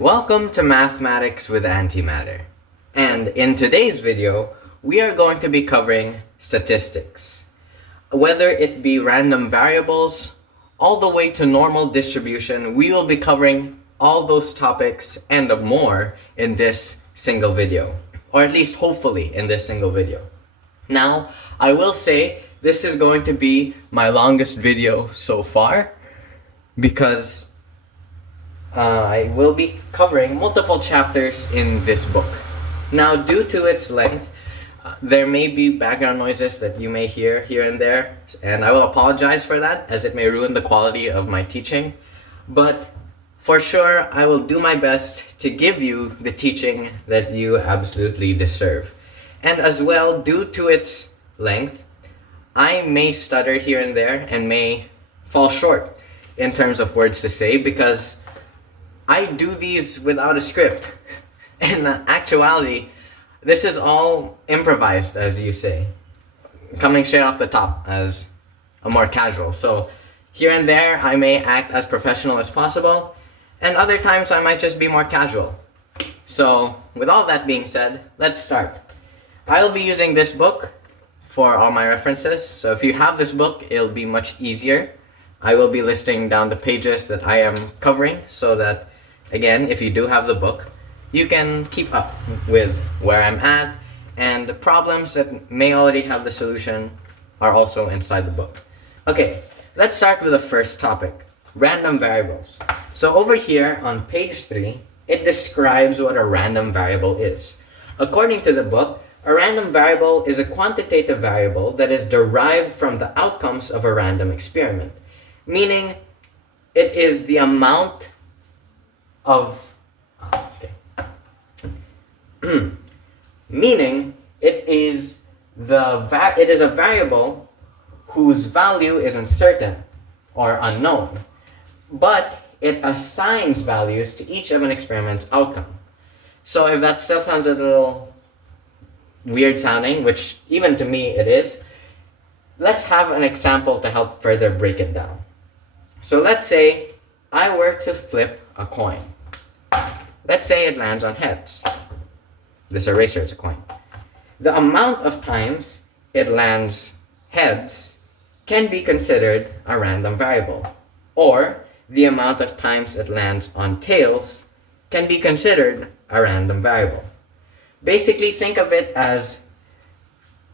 Welcome to Mathematics with Antimatter. And in today's video, we are going to be covering statistics. Whether it be random variables, all the way to normal distribution, we will be covering all those topics and more in this single video. Or at least hopefully in this single video. Now, I will say this is going to be my longest video so far because I will be covering multiple chapters in this book. Now, due to its length, there may be background noises that you may hear here and there, and I will apologize for that as it may ruin the quality of my teaching. But for sure, I will do my best to give you the teaching that you absolutely deserve. And as well, due to its length, I may stutter here and there and may fall short in terms of words to say because I do these without a script. In actuality, this is all improvised, as you say, coming straight off the top as a more casual. So here and there, I may act as professional as possible, and other times I might just be more casual. So with all that being said, let's start. I'll be using this book for all my references. So if you have this book, it'll be much easier. I will be listing down the pages that I am covering so that, again, if you do have the book, you can keep up with where I'm at, and the problems that may already have the solution are also inside the book. Okay, let's start with the first topic, random variables. So over here on page 3, it describes what a random variable is. According to the book, a random variable is a quantitative variable that is derived from the outcomes of a random experiment, meaning it is the amount of meaning it is a variable whose value is uncertain or unknown, but it assigns values to each of an experiment's outcome. So if that still sounds a little weird sounding, which even to me it is, let's have an example to help further break it down. So let's say I were to flip a coin. Let's say it lands on heads. This eraser is a coin. The amount of times it lands heads can be considered a random variable, or the amount of times it lands on tails can be considered a random variable. Basically, think of it as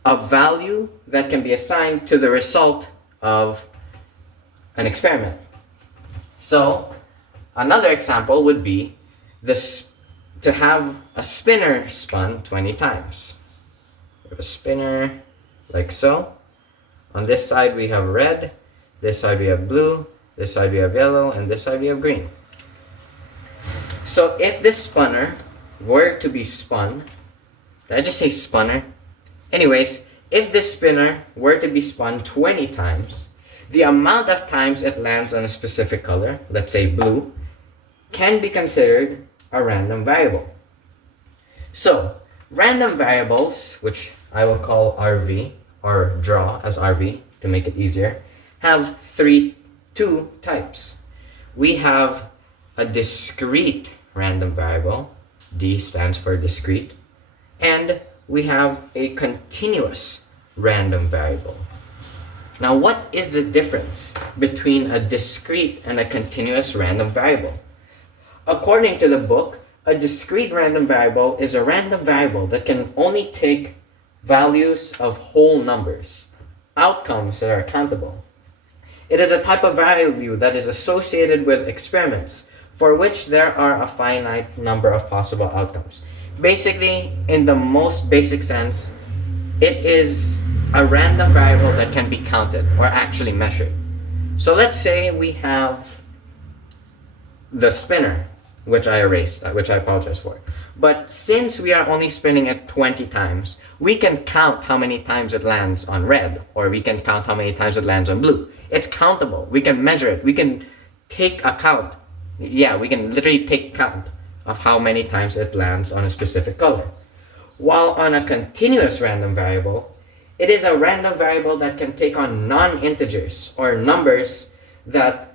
a value that can be assigned to the result of an experiment. So, another example would be to have a spinner spun 20 times. We have a spinner like so. On this side we have red, this side we have blue, this side we have yellow, and this side we have green. So if this spinner were to be spun, did I just say spunner? Anyways, if this spinner were to be spun 20 times, the amount of times it lands on a specific color, let's say blue, can be considered a random variable. So, random variables, which I will call RV, or draw as RV to make it easier, have two types. We have a discrete random variable, D stands for discrete, and we have a continuous random variable. Now, what is the difference between a discrete and a continuous random variable? According to the book, a discrete random variable is a random variable that can only take values of whole numbers, outcomes that are countable. It is a type of value that is associated with experiments for which there are a finite number of possible outcomes. Basically, in the most basic sense, it is a random variable that can be counted or actually measured. So let's say we have the spinner, which I erased, which I apologize for. But since we are only spinning it 20 times, we can count how many times it lands on red, or we can count how many times it lands on blue. It's countable. We can measure it. We can take account. Yeah, we can literally take count of how many times it lands on a specific color. While on a continuous random variable, it is a random variable that can take on non-integers or numbers that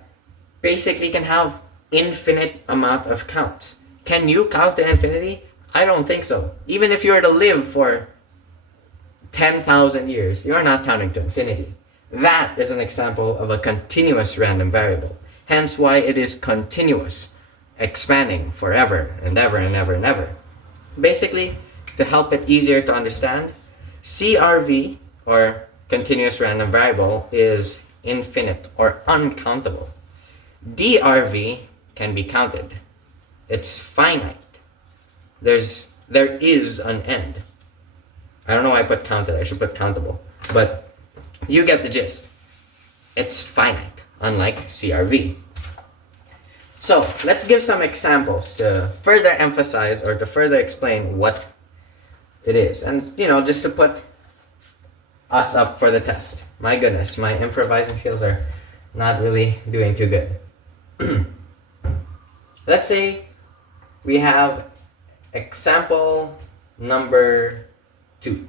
basically can have infinite amount of counts, Can you count to infinity? I don't think so. Even if you were to live for 10,000 years, you're not counting to infinity. That is an example of a continuous random variable. Hence why it is continuous, expanding forever and ever and ever and ever. Basically, to help it easier to understand, CRV, or continuous random variable, is infinite or uncountable. DRV can be counted. It's finite. There is an end. I don't know why I put counted. I should put countable. But you get the gist. It's finite, unlike CRV. So let's give some examples to further emphasize or to further explain what it is. And, just to put us up for the test. My goodness, my improvising skills are not really doing too good. Let's say we have example number 2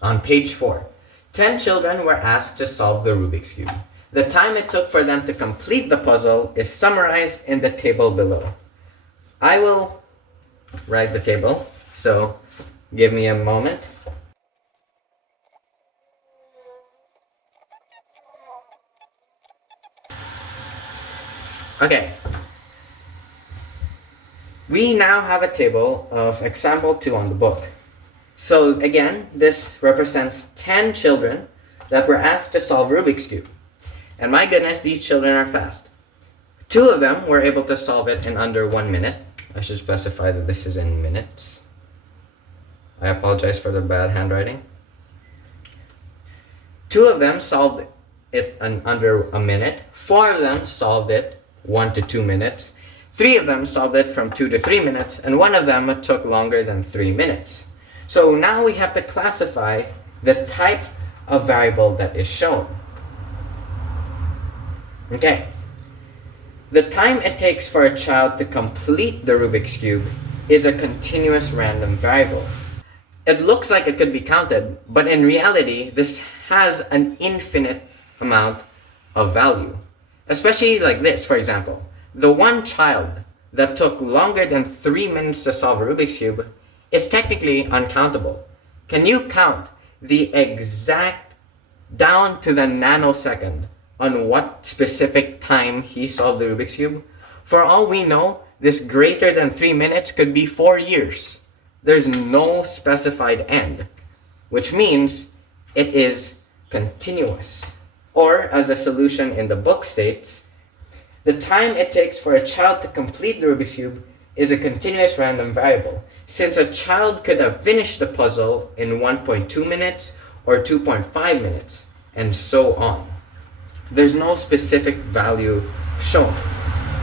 on page 4. 10 children were asked to solve the Rubik's Cube. The time it took for them to complete the puzzle is summarized in the table below. I will write the table, so give me a moment. Okay. We now have a table of example 2 on the book. So again, this represents 10 children that were asked to solve Rubik's Cube. And my goodness, these children are fast. 2 of them were able to solve it in under 1 minute. I should specify that this is in minutes. I apologize for the bad handwriting. 2 of them solved it in under a minute. 4 of them solved it 1 to 2 minutes. 3 of them solved it from 2 to 3 minutes, and 1 of them took longer than 3 minutes. So now we have to classify the type of variable that is shown. Okay. The time it takes for a child to complete the Rubik's Cube is a continuous random variable. It looks like it could be counted, but in reality, this has an infinite amount of value. Especially like this, for example. The one child that took longer than 3 minutes to solve a Rubik's Cube is technically uncountable. Can you count the exact, down to the nanosecond, on what specific time he solved the Rubik's Cube? For all we know, this greater than 3 minutes could be 4 years. There's no specified end, which means it is continuous. Or, as a solution in the book states, the time it takes for a child to complete the Rubik's Cube is a continuous random variable, since a child could have finished the puzzle in 1.2 minutes or 2.5 minutes, and so on. There's no specific value shown.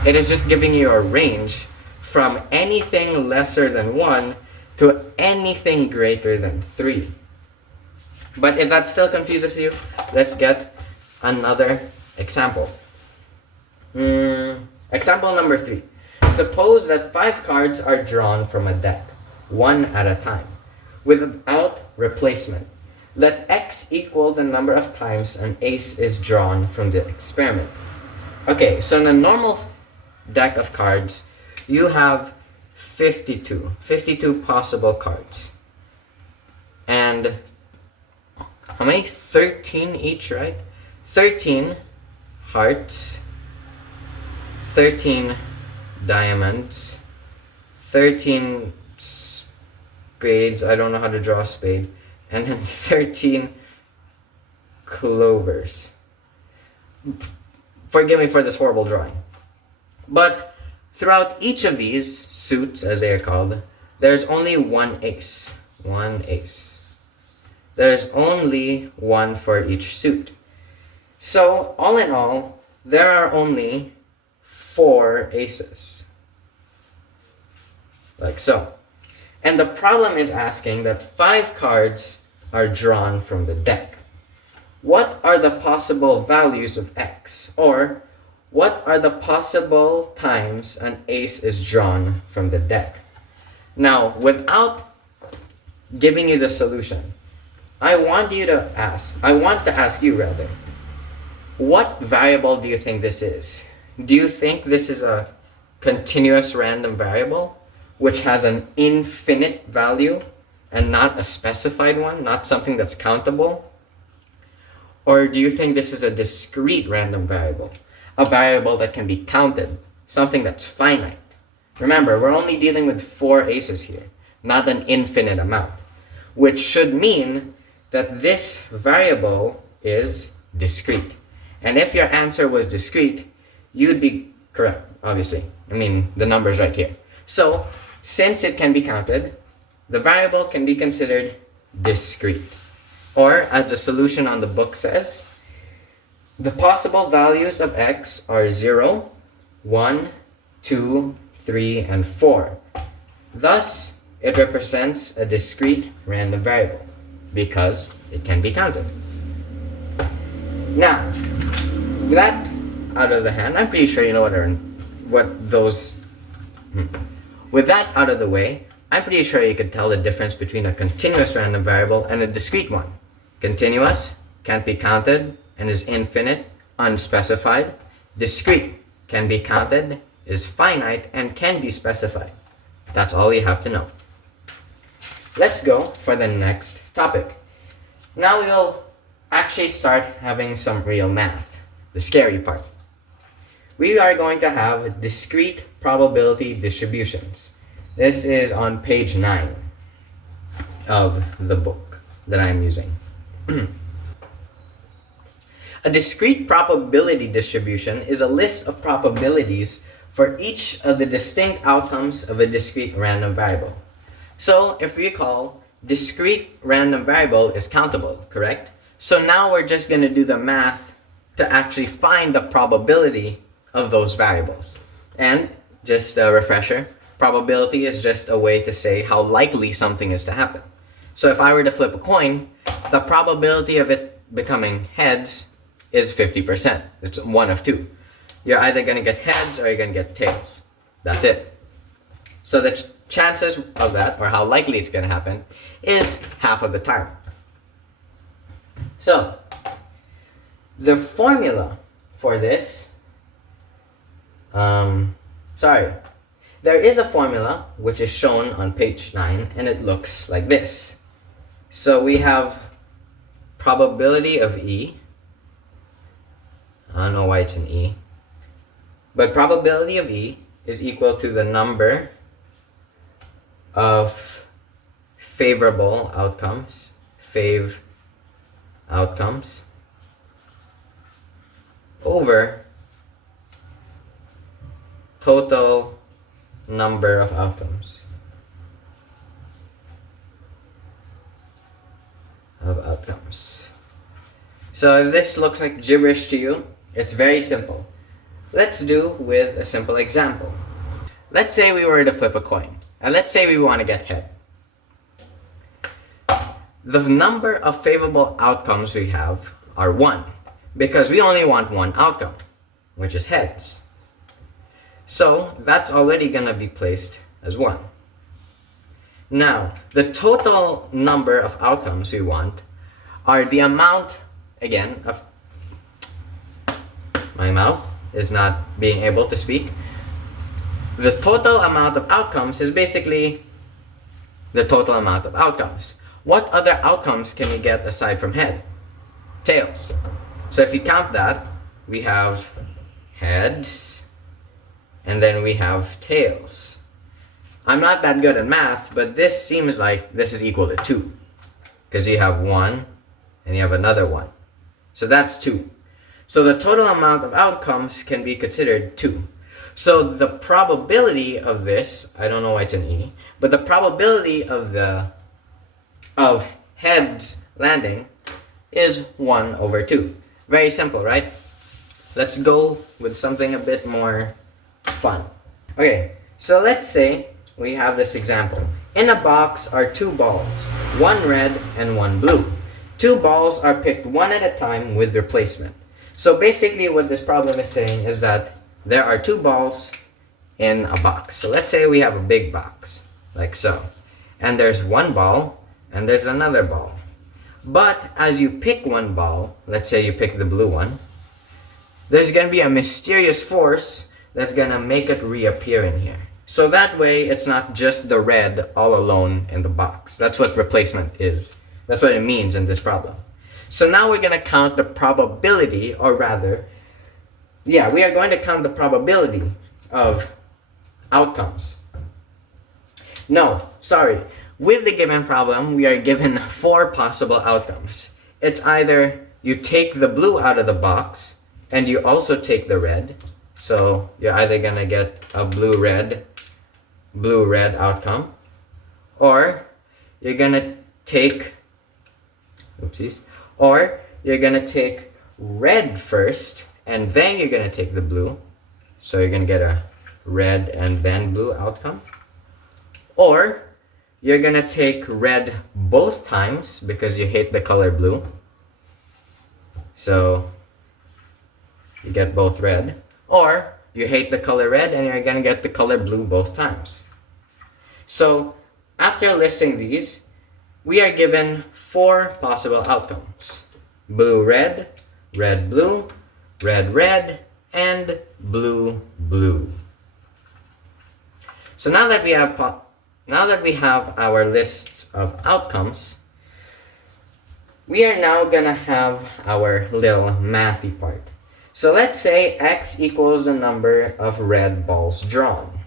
It is just giving you a range from anything lesser than 1 to anything greater than 3. But if that still confuses you, let's get another example. Example number 3. Suppose that 5 cards are drawn from a deck, 1 at a time, without replacement. Let x equal the number of times an ace is drawn from the experiment. Okay, so in a normal deck of cards, you have 52 possible cards. And how many? 13 each, right? 13 hearts, 13 diamonds, 13 spades, I don't know how to draw a spade, and then 13 clovers. Forgive me for this horrible drawing. But throughout each of these suits, as they are called, there's only one ace. One ace. There's only one for each suit. So, all in all, there are only 4 aces. Like so. And the problem is asking that 5 cards are drawn from the deck. What are the possible values of x? Or, what are the possible times an ace is drawn from the deck? Now, without giving you the solution, I want to ask you rather, what variable do you think this is? Do you think this is a continuous random variable? which has an infinite value and not a specified one, not something that's countable? Or do you think this is a discrete random variable, a variable that can be counted, something that's finite? Remember, we're only dealing with 4 aces here, not an infinite amount, which should mean that this variable is discrete. And if your answer was discrete, you'd be correct, obviously. I mean, the number's right here. So, since it can be counted, the variable can be considered discrete. Or, as the solution on the book says, the possible values of x are 0, 1, 2, 3, and 4. Thus, it represents a discrete random variable because it can be counted. Now, with that out of the hand, I'm pretty sure you know what those... With that out of the way, I'm pretty sure you could tell the difference between a continuous random variable and a discrete one. Continuous can't be counted and is infinite, unspecified. Discrete can be counted, is finite, and can be specified. That's all you have to know. Let's go for the next topic. Now we will actually start having some real math, the scary part. We are going to have discrete probability distributions. This is on page 9 of the book that I'm using. A discrete probability distribution is a list of probabilities for each of the distinct outcomes of a discrete random variable. So, if we recall, discrete random variable is countable, correct? So now we're just going to do the math to actually find the probability of those variables. And just a refresher, probability is just a way to say how likely something is to happen. So if I were to flip a coin, the probability of it becoming heads is 50%. It's one of two. You're either going to get heads or you're going to get tails. That's it. So the chances of that, or how likely it's going to happen, is half of the time. So, the formula for this, there is a formula which is shown on page 9, and it looks like this. So we have probability of E. I don't know why it's an E. But probability of E is equal to the number of favorable outcomes, outcomes, over total number of outcomes. So if this looks like gibberish to you, it's very simple. Let's do with a simple example. Let's say we were to flip a coin, and let's say we want to get head. The number of favorable outcomes we have are 1, because we only want one outcome, which is heads. So that's already going to be placed as 1. Now, the total number of outcomes we want are the amount, again, of... My mouth is not being able to speak. The total amount of outcomes is basically the total amount of outcomes. What other outcomes can you get aside from head? Tails. So if you count that, we have heads, and then we have tails. I'm not that good at math, but this seems like this is equal to 2. Because you have 1, and you have another 1. So that's 2. So the total amount of outcomes can be considered 2. So the probability of this, I don't know why it's an E, but the probability of heads landing is 1 over 2. Very simple, right? Let's go with something a bit more fun. Okay, so let's say we have this example. In a box are 2 balls, 1 red and 1 blue. 2 balls are picked one at a time with replacement. So basically what this problem is saying is that there are 2 balls in a box. So let's say we have a big box, like so. And there's 1 ball, and there's another ball. But as you pick 1 ball, let's say you pick the blue one, there's going to be a mysterious force that's going to make it reappear in here. So that way it's not just the red all alone in the box. That's what replacement is. That's what it means in this problem. So now we're going to count the probability, or rather, yeah, we are going to count the probability of outcomes. No, sorry. With the given problem, we are given 4 possible outcomes. It's either you take the blue out of the box and you also take the red. So you're either going to get a blue-red outcome, or you're going to take, oopsies, or you're going to take red first and then you're going to take the blue. So you're going to get a red and then blue outcome. Or you're going to take red both times because you hate the color blue. So you get both red. Or you hate the color red and you're going to get the color blue both times. So after listing these, we are given 4 possible outcomes. Blue-red, red-blue, red-red, and blue-blue. So now that we have our lists of outcomes, we are now going to have our little mathy part. So let's say x equals the number of red balls drawn.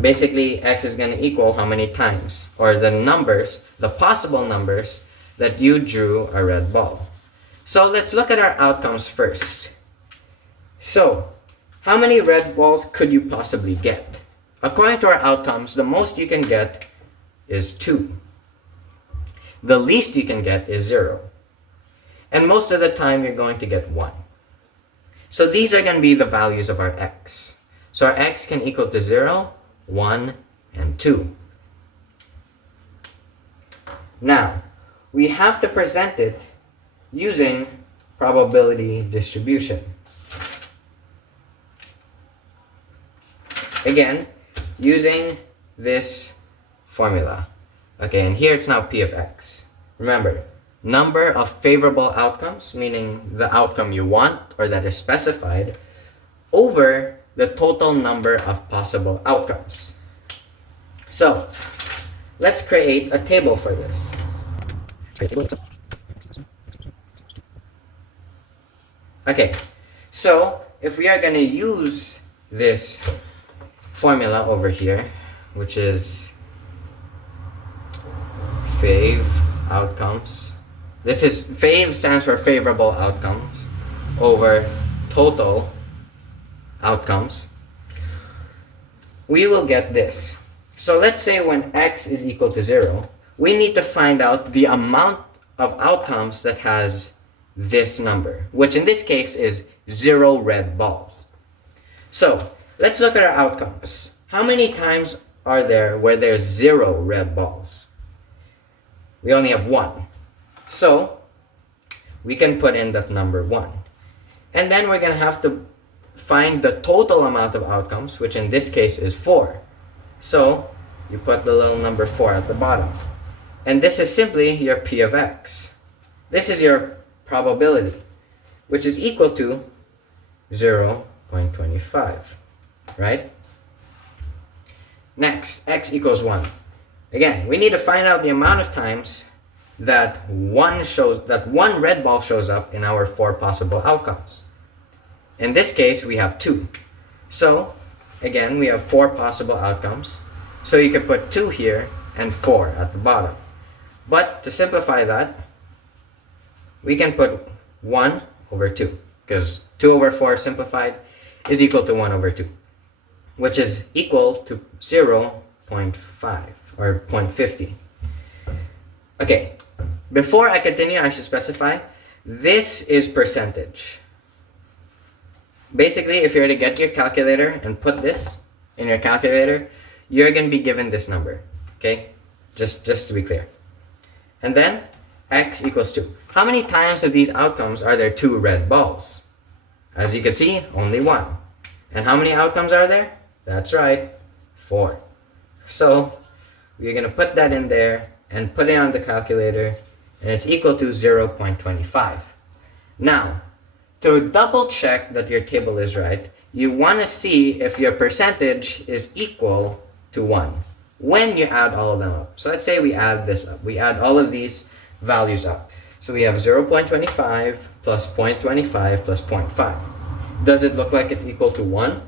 Basically, x is going to equal how many times, or the numbers, the possible numbers that you drew a red ball. So let's look at our outcomes first. So, how many red balls could you possibly get? According to our outcomes, the most you can get is 2. The least you can get is 0. And most of the time, you're going to get 1. So these are going to be the values of our x. So our x can equal to 0, 1, and 2. Now, we have to present it using probability distribution. Again, using this formula. Okay, and here it's now p of x. Remember, number of favorable outcomes, meaning the outcome you want or that is specified, over the total number of possible outcomes. So, let's create a table for this. Okay, so if we are going to use this formula over here, which is fav outcomes. This is fav stands for favorable outcomes over total outcomes. We will get this. So let's say when x is equal to 0, we need to find out the amount of outcomes that has this number, which in this case is 0 red balls. So let's look at our outcomes. How many times are there where there's 0 red balls? We only have 1. So we can put in that number 1. And then we're going to have to find the total amount of outcomes, which in this case is 4. So you put the little number 4 at the bottom. And this is simply your p of x. This is your probability, which is equal to 0.25, right? Next, x equals 1. Again, we need to find out the amount of times that one red ball shows up in our 4 possible outcomes. In this case, we have 2. So, again, we have 4 possible outcomes. So you can put 2 here and 4 at the bottom. But to simplify that, we can put 1 over 2, because 2 over 4 simplified is equal to 1 over 2, which is equal to 0.5 or 0.50. Okay, before I continue, I should specify this is percentage. Basically, if you were to get your calculator and put this in your calculator, you're going to be given this number. Okay, just to be clear. And then x equals 2. How many times of these outcomes are there 2 red balls? As you can see, only 1. And how many outcomes are there? That's right, 4. So we're going to put that in there and put it on the calculator, and it's equal to 0.25. Now, to double check that your table is right, you want to see if your percentage is equal to 1 when you add all of them up. So let's say we add this up. We add all of these values up. So we have 0.25 plus 0.25 plus 0.5. Does it look like it's equal to 1?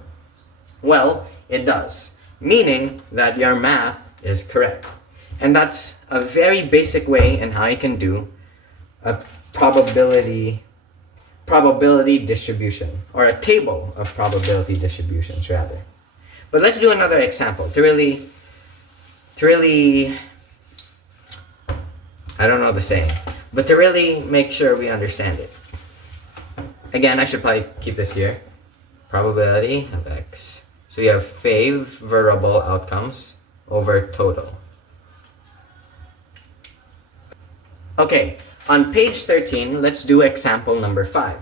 Well, it does, meaning that your math is correct. And that's a very basic way in how you can do a probability distribution, or a table of probability distributions rather. But let's do another example to really I don't know the saying, but to really make sure we understand it. Again, I should probably keep this here. Probability of x. So you have favorable outcomes over total. Okay, on page 13, let's do example number 5.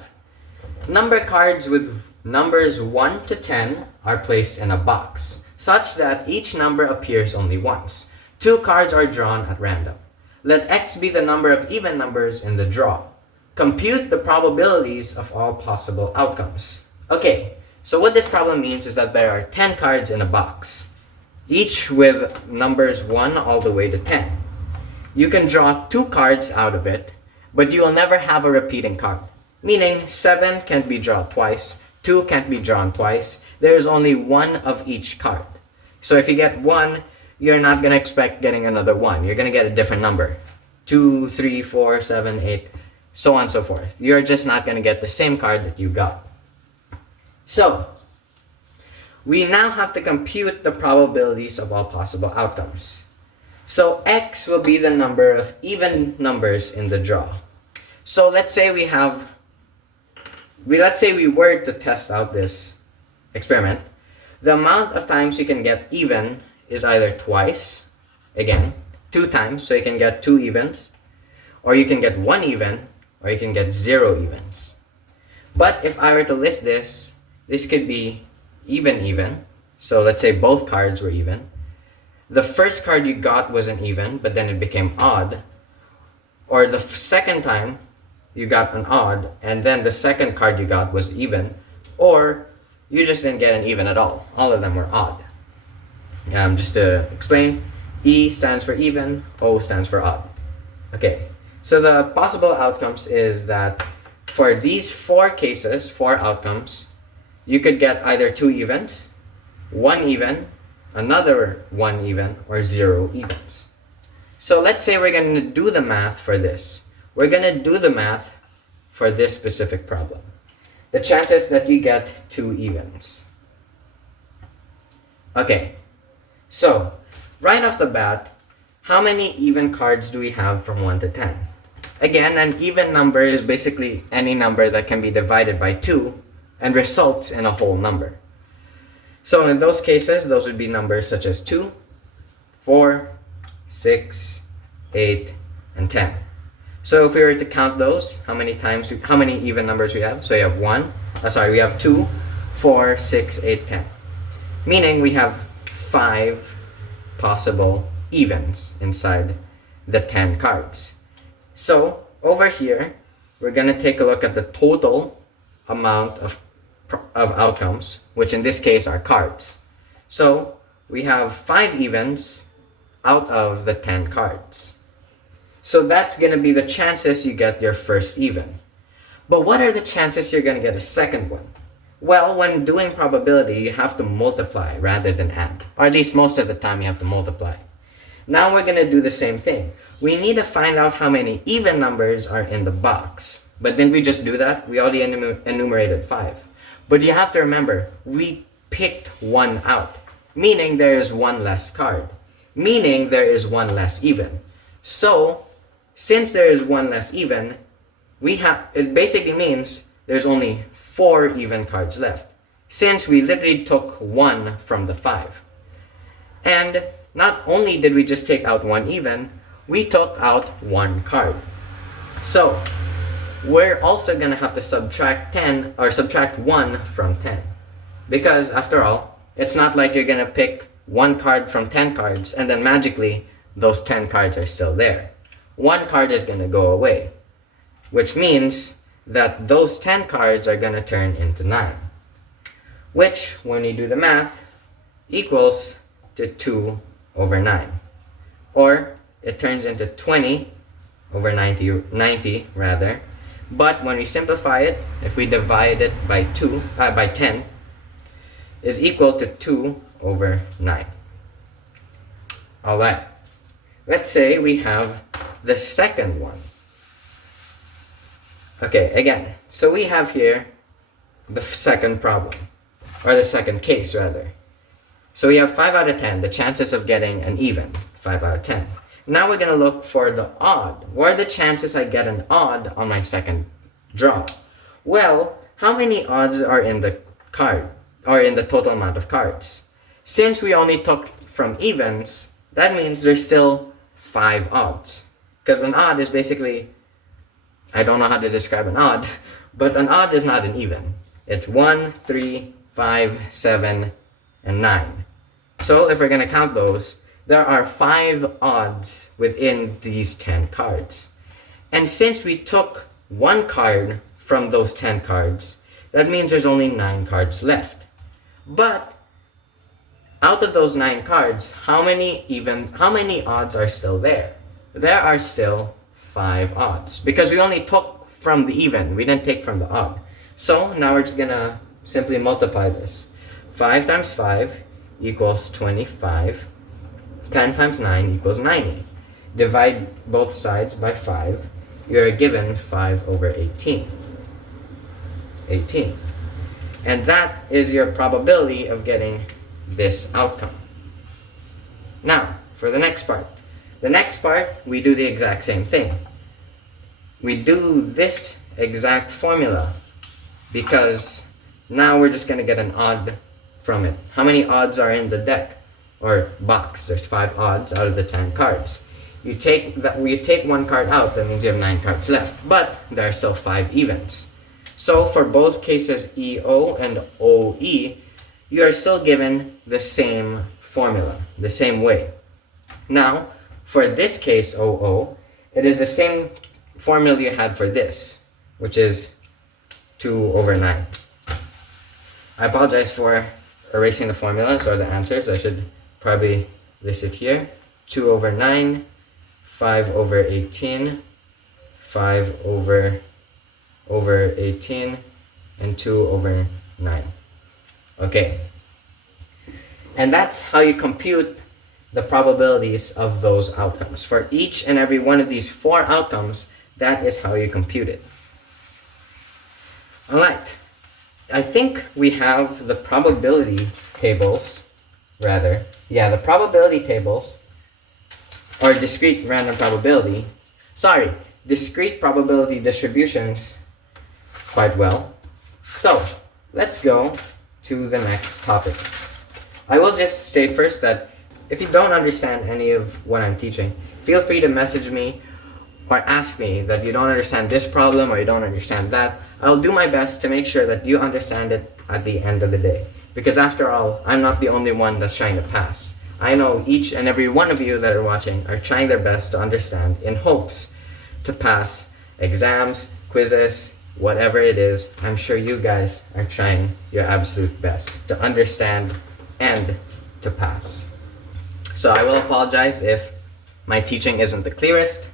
Number cards with numbers 1 to 10 are placed in a box, such that each number appears only once. 2 cards are drawn at random. Let x be the number of even numbers in the draw. Compute the probabilities of all possible outcomes. Okay, so what this problem means is that there are 10 cards in a box, each with numbers 1 all the way to 10. You can draw 2 cards out of it, but you will never have a repeating card. Meaning 7 can't be drawn twice, 2 can't be drawn twice. There is only 1 of each card. So if you get 1, you're not going to expect getting another 1. You're going to get a different number. 2, 3, 4, 7, 8, so on and so forth. You're just not going to get the same card that you got. So, we now have to compute the probabilities of all possible outcomes. So x will be the number of even numbers in the draw. So let's say we were to test out this experiment. The amount of times you can get even is either twice, again, 2 times, so you can get 2 evens, or you can get 1 even, or you can get 0 evens. But if I were to list this could be even. So let's say both cards were even. The first card you got was an even, but then it became odd. Or the second time you got an odd, and then the second card you got was even. Or you just didn't get an even at all. All of them were odd. Just to explain, E stands for even, O stands for odd. Okay, so the possible outcomes is that for these 4 cases, 4 outcomes, you could get either 2 evens, 1 even, another 1 even, or 0 evens. So let's say we're going to do the math for this. We're going to do the math for this specific problem. The chances that you get 2 evens. Okay, so right off the bat, how many even cards do we have from 1 to 10? Again, an even number is basically any number that can be divided by 2 and results in a whole number. So in those cases, those would be numbers such as 2, 4, 6, 8, and 10. So if we were to count those, how many even numbers we have? So we have 2, 4, 6, 8, 10. Meaning we have 5 possible evens inside the 10 cards. So over here, we're going to take a look at the total amount of outcomes, which in this case are cards. So we have 5 evens out of the 10 cards. So that's going to be the chances you get your first even. But what are the chances you're going to get a second one? Well, when doing probability, you have to multiply rather than add. Or at least most of the time you have to multiply. Now we're going to do the same thing. We need to find out how many even numbers are in the box. But didn't we just do that? We already enumerated 5. But you have to remember, we picked 1 out. Meaning there is 1 less card. Meaning there is 1 less even. So, since there is 1 less even, it basically means there's only 4 even cards left. Since we literally took 1 from the 5. And not only did we just take out 1 even, we took out 1 card. So, we're also going to have to subtract 1 from 10. Because after all, it's not like you're going to pick 1 card from 10 cards and then magically those 10 cards are still there. 1 card is going to go away, which means that those 10 cards are going to turn into 9. Which, when you do the math, equals to 2 over 9. Or it turns into 20 over 90 rather. But when we simplify it, if we divide it by 10, is equal to 2 over 9. Alright, let's say we have the second one. Okay, again, so we have here the second problem, or the second case rather. So we have 5 out of 10, the chances of getting an even, 5 out of 10. Now we're going to look for the odd. What are the chances I get an odd on my second draw? Well, how many odds are in the card, or in the total amount of cards? Since we only took from evens, that means there's still 5 odds. Because an odd is basically, I don't know how to describe an odd, but an odd is not an even. It's 1, 3, 5, 7, and 9. So if we're going to count those, there are 5 odds within these 10 cards. And since we took 1 card from those 10 cards, that means there's only 9 cards left. But out of those 9 cards, how many odds are still there? There are still 5 odds, because we only took from the even, we didn't take from the odd. So now we're just gonna simply multiply this. 5 times 5 equals 25. 10 times 9 equals 90. Divide both sides by 5. You're given 5 over 18. 18. And that is your probability of getting this outcome. Now, for the next part. The next part, we do the exact same thing. We do this exact formula because now we're just going to get an odd from it. How many odds are in the deck or box? There's 5 odds out of the 10 cards. You take 1 card out, that means you have 9 cards left, but there are still 5 evens. So for both cases EO and OE, you are still given the same formula, the same way. Now, for this case OO, it is the same formula you had for this, which is 2 over 9. I apologize for erasing the formulas or the answers. I should probably list it here. 2 over 9, 5 over 18, 5 over 18, and 2 over 9. Okay. And that's how you compute the probabilities of those outcomes. For each and every one of these 4 outcomes, that is how you compute it. Alright. I think we have the probability tables, rather. Yeah, the probability tables, or discrete random probability. Sorry, discrete probability distributions quite well. So, let's go to the next topic. I will just state first that if you don't understand any of what I'm teaching, feel free to message me or ask me that you don't understand this problem or you don't understand that. I'll do my best to make sure that you understand it at the end of the day. Because after all, I'm not the only one that's trying to pass. I know each and every one of you that are watching are trying their best to understand in hopes to pass exams, quizzes, whatever it is. I'm sure you guys are trying your absolute best to understand and to pass. So I will apologize if my teaching isn't the clearest,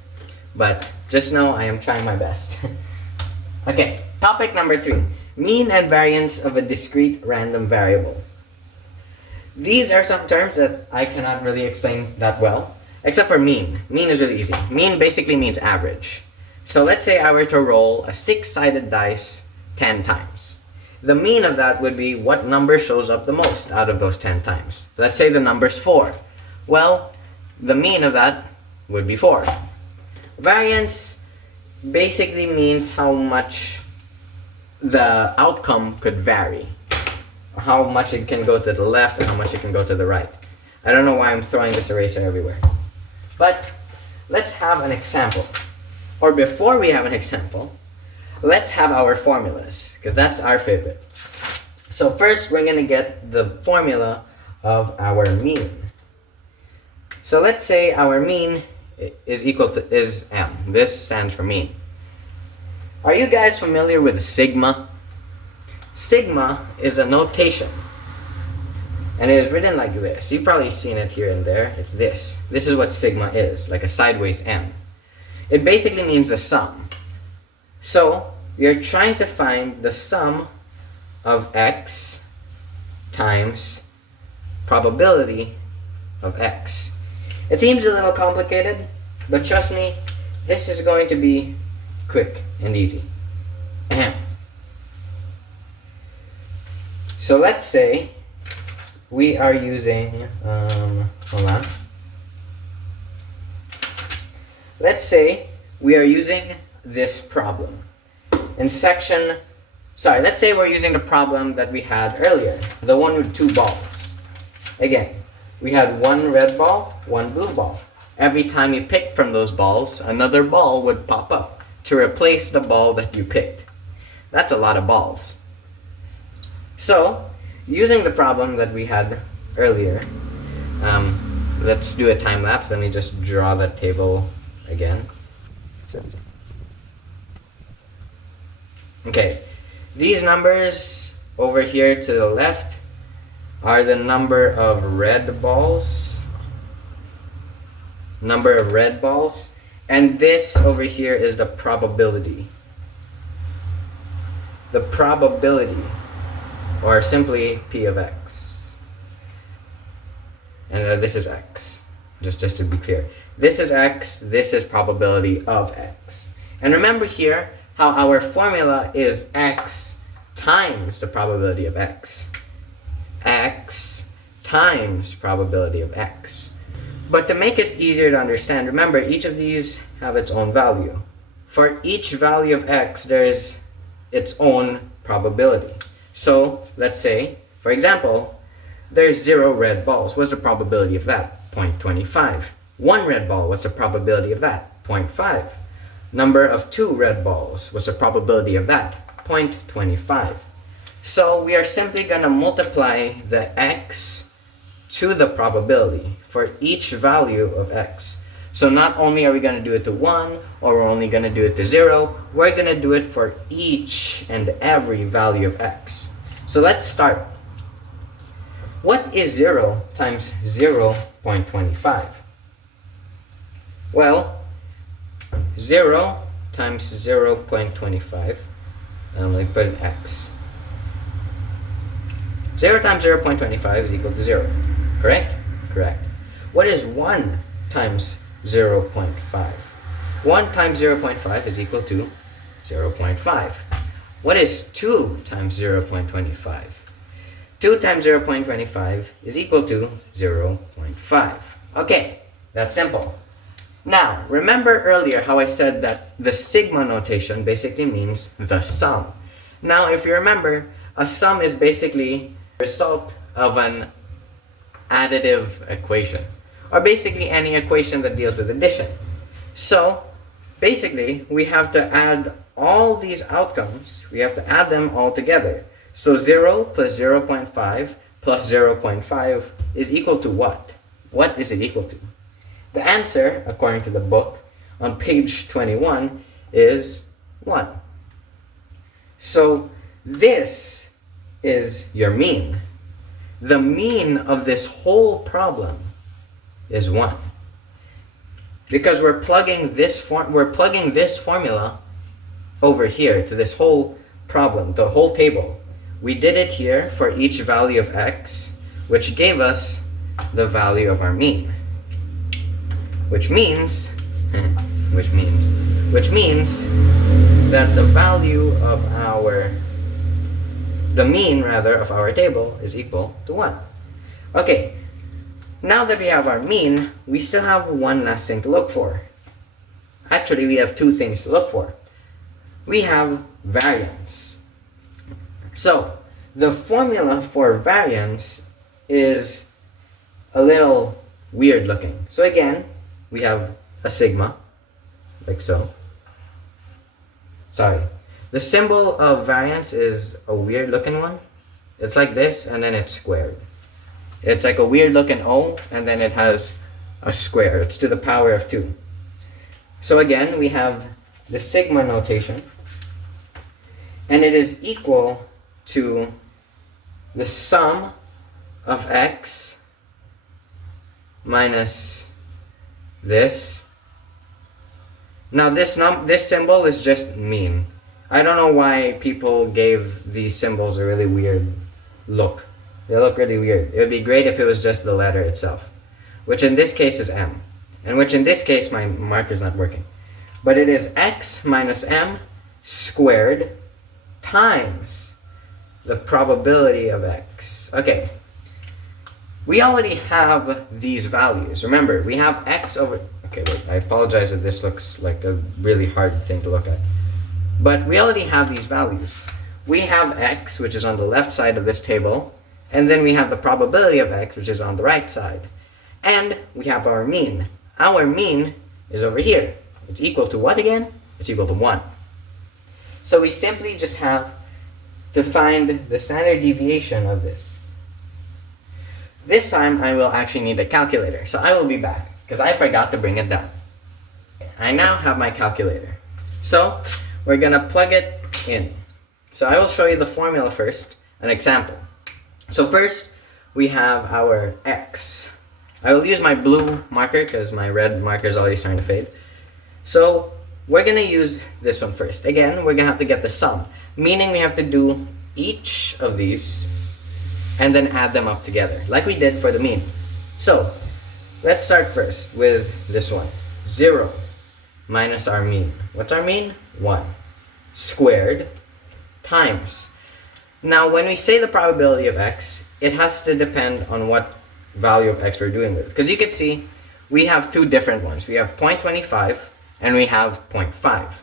but just know I am trying my best. Okay, topic number 3. Mean and variance of a discrete random variable. These are some terms that I cannot really explain that well, except for mean. Mean is really easy. Mean basically means average. So let's say I were to roll a 6-sided dice 10 times. The mean of that would be what number shows up the most out of those 10 times. Let's say the number's 4. Well, the mean of that would be 4. Variance basically means how much the outcome could vary. How much it can go to the left and how much it can go to the right. I don't know why I'm throwing this eraser everywhere. But let's have an example. Or before we have an example, let's have our formulas, because that's our favorite. So first, we're going to get the formula of our mean. So let's say our mean is m. This stands for mean. Are you guys familiar with sigma? Sigma is a notation. And it is written like this. You've probably seen it here and there. It's this. This is what sigma is, like a sideways M. It basically means a sum. So you're trying to find the sum of x times probability of x. It seems a little complicated, but trust me, this is going to be quick and easy. Ahem. So let's say we are using, hold on. Let's say we are using this problem. Let's say we're using the problem that we had earlier, the one with two balls. Again, we had one red ball, one blue ball. Every time you picked from those balls, another ball would pop up to replace the ball that you picked. That's a lot of balls. So, using the problem that we had earlier, let's do a time lapse. Let me just draw that table again. Okay, these numbers over here to the left are the number of red balls. And this over here is the probability. The probability, or simply P of x. And this is x, just to be clear. This is x, this is probability of x. And remember here how our formula is x times the probability of x. X times probability of x. But to make it easier to understand, remember each of these have its own value. For each value of x, there's its own probability. So let's say, for example, there's 0 red balls. What's the probability of that? 0.25. 1 red ball, what's the probability of that? 0.5. Number of 2 red balls, what's the probability of that? 0.25. So we are simply going to multiply the x to the probability for each value of x. So not only are we going to do it to 1, or we're only going to do it to 0, we're going to do it for each and every value of x. So let's start. What is 0 times 0.25? Well, 0 times 0.25, let me put an x. 0 times 0.25 is equal to 0, correct? Correct. What is 1 times 0.5? 1 times 0.5 is equal to 0.5. What is 2 times 0.25? 2 times 0.25 is equal to 0.5. Okay, that's simple. Now, remember earlier how I said that the sigma notation basically means the sum. Now, if you remember, a sum is basically the result of an additive equation, or basically any equation that deals with addition. So, basically, we have to add all these outcomes, we have to add them all together. So 0 plus 0.5 plus 0.5 is equal to what? What is it equal to? The answer, according to the book, on page 21, is 1. So this is your mean. The mean of this whole problem is 1. Because we're plugging this formula over here to this whole problem, the whole table. We did it here for each value of x, which gave us the value of our mean. Which means that the value of the mean of our table is equal to 1. Okay, now that we have our mean, we still have one last thing to look for. Actually, we have two things to look for. We have variance. So, the formula for variance is a little weird looking. So again, we have a sigma, like so. Sorry. The symbol of variance is a weird looking one. It's like this, and then it's squared. It's like a weird looking O, and then it has a square. It's to the power of 2. So again, we have the sigma notation, and it is equal to the sum of x minus this. Now this symbol is just mean. I don't know why people gave these symbols a really weird look. They look really weird. It would be great if it was just the letter itself, which in this case is m, and which in this case my marker's not working. But it is x minus m squared times the probability of x. Okay, we already have these values. Remember, we have x over... Okay, wait, I apologize if this looks like a really hard thing to look at. But we already have these values. We have x, which is on the left side of this table, and then we have the probability of x, which is on the right side. And we have our mean. Our mean is over here. It's equal to what again? It's equal to 1. So we simply just have to find the standard deviation of this. This time I will actually need a calculator, so I will be back because I forgot to bring it down. I now have my calculator. So we're gonna plug it in. So I will show you the formula first, an example. So first we have our x. I will use my blue marker because my red marker is already starting to fade. So we're gonna use this one first. Again, we're gonna have to get the sum, meaning we have to do each of these and then add them up together, like we did for the mean. So let's start first with this one. 0 minus our mean. What's our mean? 1 squared times. Now when we say the probability of x, it has to depend on what value of x we're doing with. Because you can see we have two different ones. We have 0.25 and we have 0.5.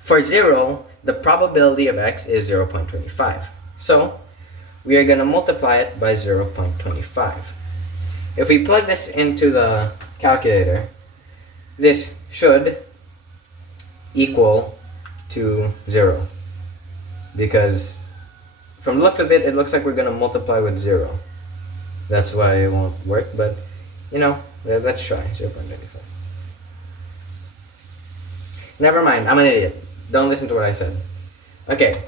For 0, the probability of x is 0.25. So we are going to multiply it by 0.25. If we plug this into the calculator, this should equal to 0. Because from the looks of it, it looks like we're going to multiply with 0. That's why it won't work, but you know, let's try 0.25. Never mind, I'm an idiot. Don't listen to what I said. Okay.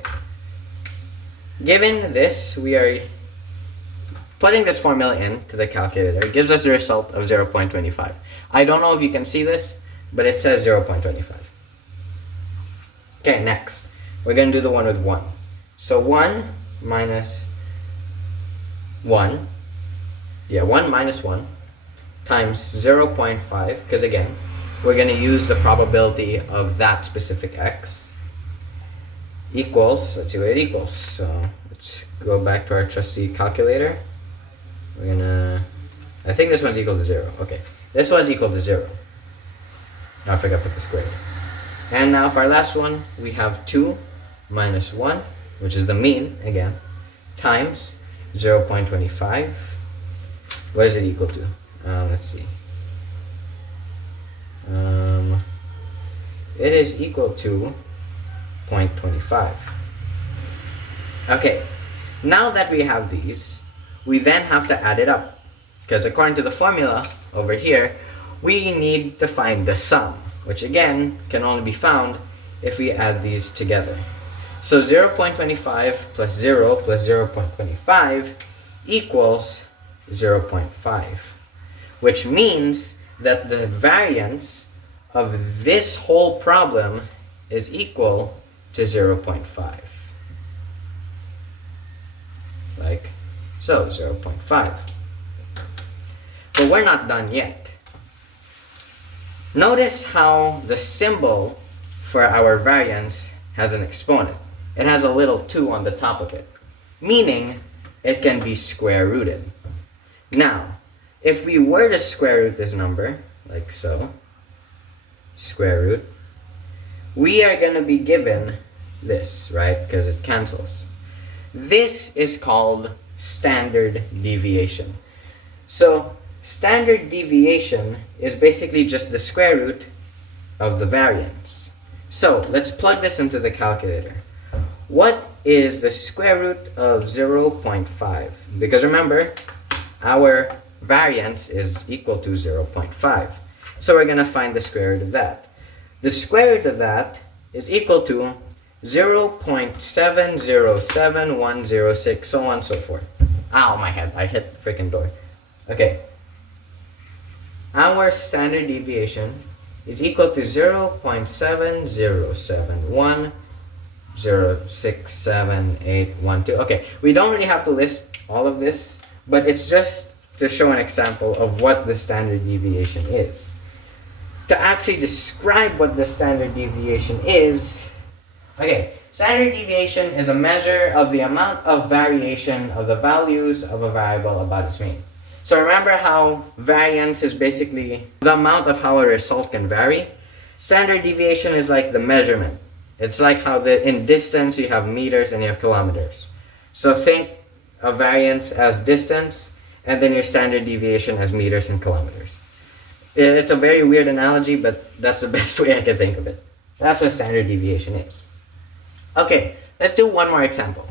Given this, we are putting this formula into the calculator. It gives us the result of 0.25. I don't know if you can see this, but it says 0.25. Okay, next. We're going to do the one with 1. So 1 minus 1. Yeah, 1 minus 1 times 0.5, because again, we're going to use the probability of that specific x, equals, let's see what it equals. So let's go back to our trusty calculator. We're gonna, I think this one's equal to 0. Okay, this one's equal to 0. Oh, I forgot to put the square. And now for our last one, we have 2 minus 1, which is the mean again, times 0.25. What is it equal to? Let's see. It is equal to 0.25. Okay, now that we have these, we then have to add it up. Because according to the formula over here, we need to find the sum, which again can only be found if we add these together. So 0.25 plus 0 plus 0.25 equals 0.5, which means that the variance of this whole problem is equal to 0.5. Like so, 0.5. But we're not done yet. Notice how the symbol for our variance has an exponent. It has a little 2 on the top of it, meaning it can be square rooted. Now, if we were to square root this number, like so, square root, we are going to be given this, right? Because it cancels. This is called standard deviation. So standard deviation is basically just the square root of the variance. So let's plug this into the calculator. What is the square root of 0.5? Because remember, our variance is equal to 0.5. So we're going to find the square root of that. The square root of that is equal to 0.707106, so on and so forth. Ow, my head. I hit the freaking door. Okay. Our standard deviation is equal to 0.7071067812. Okay, we don't really have to list all of this, but it's just to show an example of what the standard deviation is. To actually describe what the standard deviation is, okay, standard deviation is a measure of the amount of variation of the values of a variable about its mean. So remember how variance is basically the amount of how a result can vary? Standard deviation is like the measurement. It's like how in distance you have meters and you have kilometers. So think of variance as distance and then your standard deviation as meters and kilometers. It's a very weird analogy, but that's the best way I can think of it. That's what standard deviation is. Okay, let's do one more example,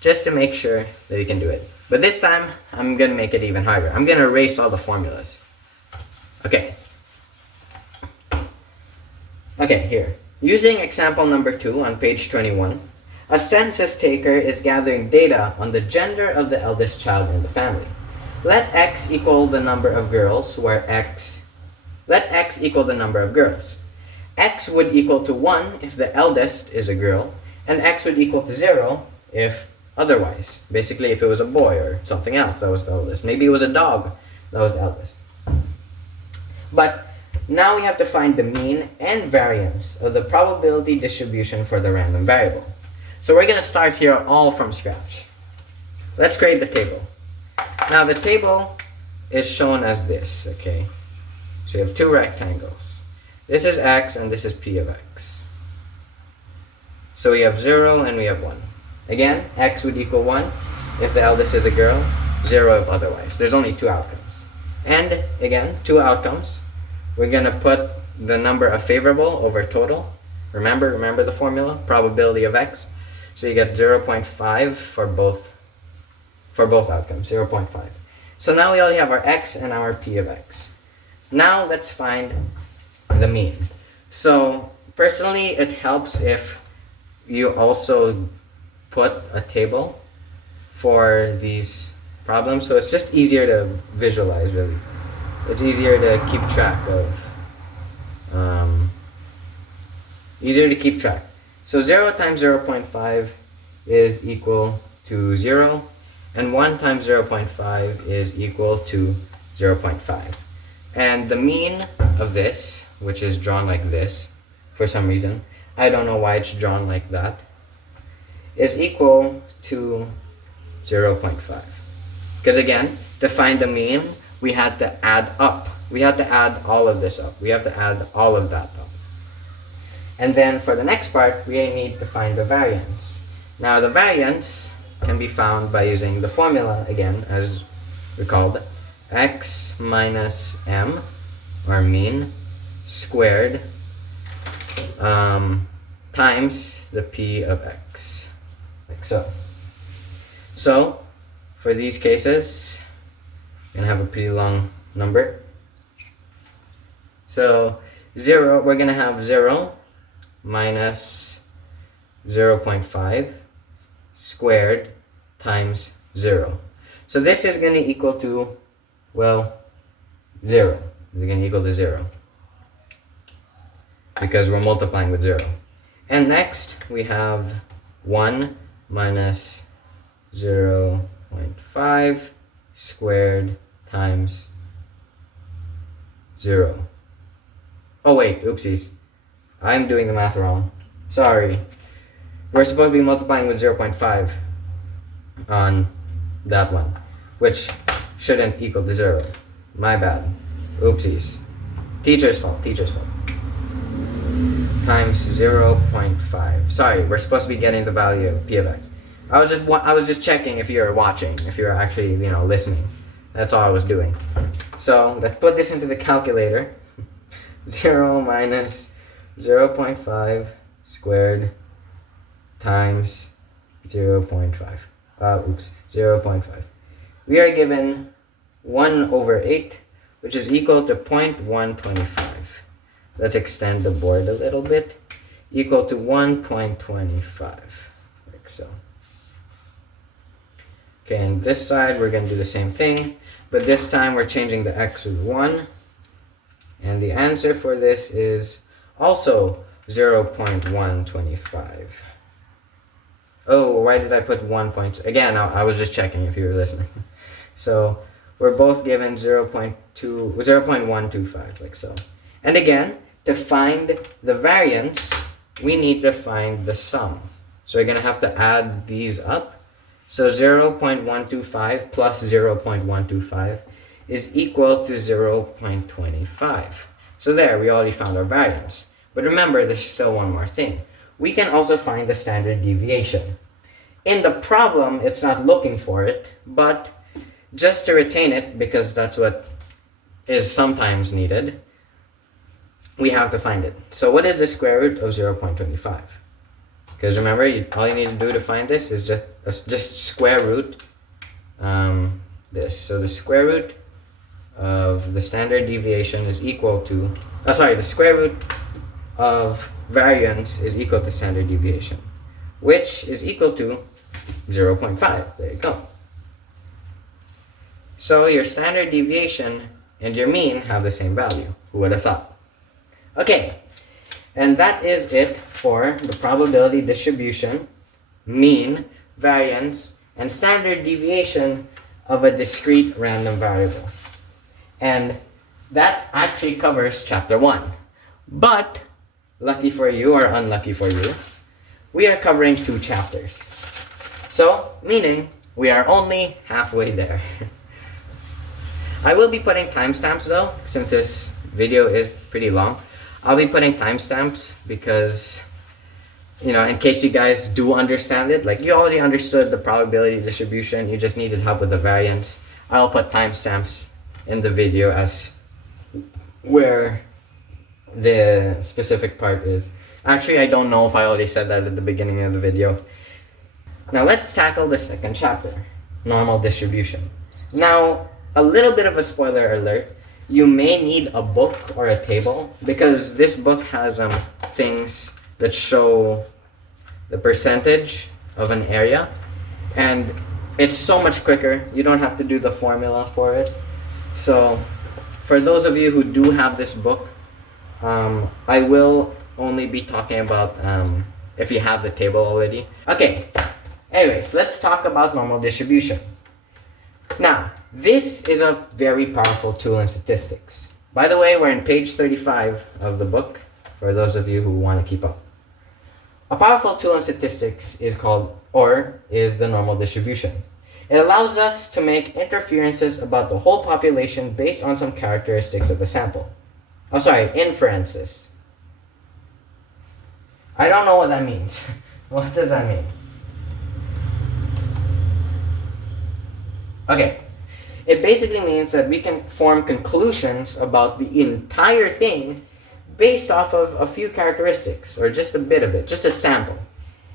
just to make sure that we can do it. But this time, I'm going to make it even harder. I'm going to erase all the formulas. Okay. Okay, here. Using example number 2 on page 21, a census taker is gathering data on the gender of the eldest child in the family. Let x equal the number of girls let x equal the number of girls. X would equal to 1 if the eldest is a girl, and x would equal to 0 if otherwise. Basically, if it was a boy or something else that was the eldest. Maybe it was a dog that was the eldest. But now we have to find the mean and variance of the probability distribution for the random variable. So we're going to start here all from scratch. Let's create the table. Now the table is shown as this, okay? So you have two rectangles. This is x and this is p of x. So we have 0 and we have 1. Again, x would equal 1 if the eldest is a girl, 0 if otherwise. There's only two outcomes. And again, two outcomes. We're going to put the number of favorable over total. Remember the formula, probability of x. So you get 0.5 for both outcomes, 0.5. So now we only have our x and our p of x. Now let's find the mean. So personally, it helps if you also put a table for these problems, so it's just easier to visualize, really. It's easier to keep track of. So 0 times 0.5 is equal to 0, and 1 times 0.5 is equal to 0.5. And the mean of this, which is drawn like this, for some reason, I don't know why it's drawn like that, is equal to 0.5. Because again, to find the mean, we had to add up. We had to add all of this up. We have to add all of that up. And then for the next part, we need to find the variance. Now the variance can be found by using the formula again, as recalled. X minus m, or mean, squared times the p of x, like so. So for these cases, we're gonna have a pretty long number. So 0, we're gonna have 0 minus 0.5 squared times 0. So this is gonna equal to, well, 0. It's gonna equal to 0 because we're multiplying with 0. And next we have 1 minus 0.5 squared times 0. Oh wait, oopsies. I'm doing the math wrong. Sorry. We're supposed to be multiplying with 0.5 on that one, which shouldn't equal to 0. My bad. Oopsies. Teacher's fault. Times 0.5. Sorry, we're supposed to be getting the value of p of x. I was just checking if you're watching, if you're actually, listening. That's all I was doing. So let's put this into the calculator. 0 minus 0.5 squared times 0.5. 0.5. We are given 1 over 8, which is equal to 0.125. Let's extend the board a little bit. Equal to 1.25, like so. Okay, and this side we're going to do the same thing, but this time we're changing the x with 1. And the answer for this is also 0.125. Oh, why did I put 1 point? Again, I was just checking if you were listening. So we're both given 0.125, like so. And again, to find the variance, we need to find the sum. So we're going to have to add these up. So 0.125 plus 0.125 is equal to 0.25. So there, we already found our variance. But remember, there's still one more thing. We can also find the standard deviation. In the problem, it's not looking for it, but just to retain it, because that's what is sometimes needed, we have to find it. So what is the square root of 0.25? Because remember, all you need to do to find this is just square root this. So the square root of the standard deviation is equal to, the square root of variance is equal to standard deviation, which is equal to 0.5. There you go. So your standard deviation and your mean have the same value. Who would have thought? Okay, and that is it for the probability distribution, mean, variance, and standard deviation of a discrete random variable. And that actually covers chapter 1. But, lucky for you or unlucky for you, we are covering 2 chapters. So, meaning we are only halfway there. I will be putting timestamps though, since this video is pretty long. I'll be putting timestamps because, in case you guys do understand it, like you already understood the probability distribution, you just needed help with the variance. I'll put timestamps in the video as where the specific part is. Actually, I don't know if I already said that at the beginning of the video. Now let's tackle the second chapter, normal distribution. Now, a little bit of a spoiler alert. You may need a book or a table because this book has things that show the percentage of an area, and it's so much quicker. You don't have to do the formula for it. So for those of you who do have this book, I will only be talking about if you have the table already. Okay, anyways, let's talk about normal distribution. Now, this is a very powerful tool in statistics. By the way, we're on page 35 of the book, for those of you who want to keep up. A powerful tool in statistics is the normal distribution. It allows us to make inferences about the whole population based on some characteristics of the sample. Inferences. I don't know what that means. What does that mean? Okay, it basically means that we can form conclusions about the entire thing based off of a few characteristics, or just a bit of it, just a sample.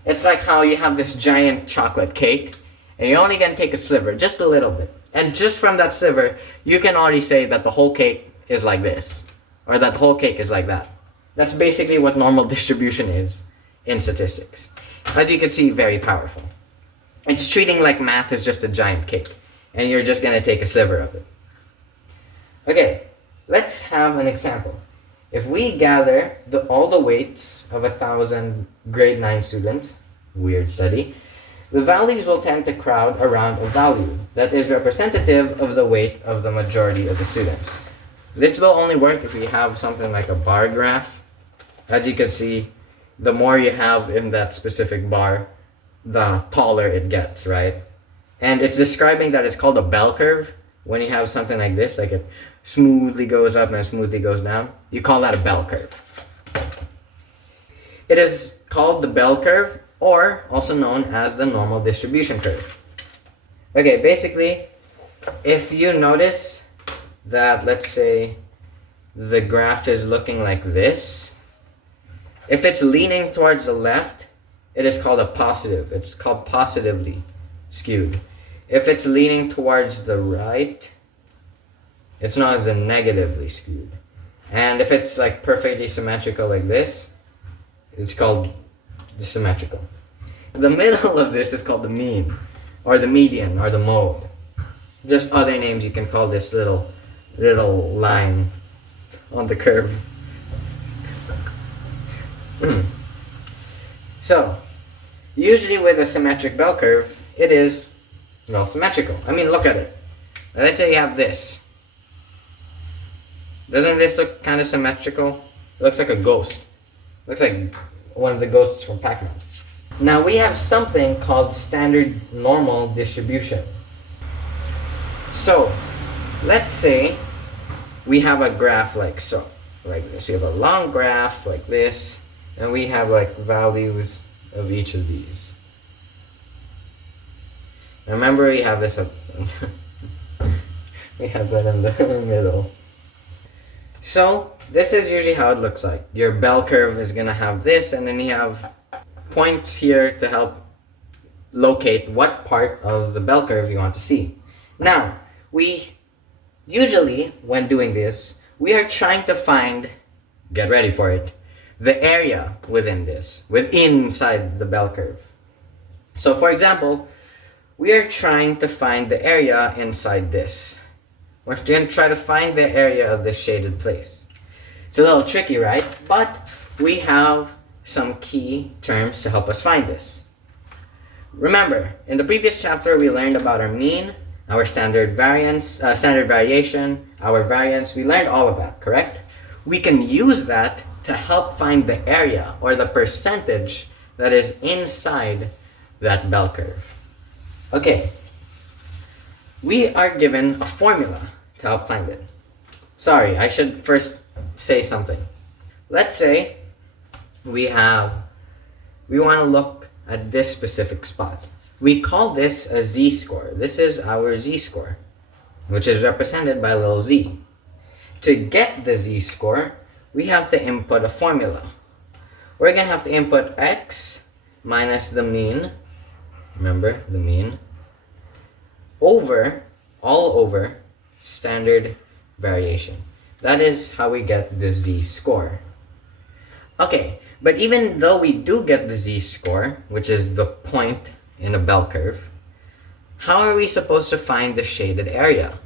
It's like how you have this giant chocolate cake, and you're only going to take a sliver, just a little bit. And just from that sliver, you can already say that the whole cake is like this, or that the whole cake is like that. That's basically what normal distribution is in statistics. As you can see, very powerful. It's treating like math is just a giant cake, and you're just going to take a sliver of it. Okay, let's have an example. If we gather all the weights of 1,000 grade 9 students, weird study, the values will tend to crowd around a value that is representative of the weight of the majority of the students. This will only work if you have something like a bar graph. As you can see, the more you have in that specific bar, the taller it gets, right? And it's describing that it's called a bell curve. When you have something like this, like it smoothly goes up and smoothly goes down, you call that a bell curve. It is called the bell curve, or also known as the normal distribution curve. Okay, basically, if you notice that, let's say, the graph is looking like this, if it's leaning towards the left, it is called a positive. It's called positively skewed. If it's leaning towards the right, it's known as the negatively skewed. And if it's like perfectly symmetrical like this, it's called the symmetrical. The middle of this is called the mean. or the median, or the mode. Just other names you can call this little line on the curve. So, usually with a symmetric bell curve, it is, well, symmetrical. I mean, look at it. Let's say you have this. Doesn't this look kind of symmetrical? It looks like a ghost. Looks like one of the ghosts from Pac-Man. Now we have something called standard normal distribution. So, let's say we have a graph like so, like this. We have a long graph like this, and we have like values of each of these. Remember, we have this up. We have that in the middle. So this is usually how it looks like. Your bell curve is gonna have this, and then you have points here to help locate what part of the bell curve you want to see. Now, we usually, when doing this, we are trying to find, get ready for it, the area within this, inside the bell curve. So for example, we are trying to find the area inside this. We're going to try to find the area of this shaded place. It's a little tricky, right? But we have some key terms to help us find this. Remember, in the previous chapter, we learned about our mean, our standard variation, our variance. We learned all of that, correct? We can use that to help find the area or the percentage that is inside that bell curve. Okay, we are given a formula to help find it. Sorry, I should first say something. Let's say we want to look at this specific spot. We call this a z-score. This is our z-score, which is represented by a little z. To get the z-score, we have to input a formula. We're going to have to input x minus the mean, remember the mean, all over standard variation. That is how we get the z-score. Okay, but even though we do get the z-score, which is the point in a bell curve, how are we supposed to find the shaded area?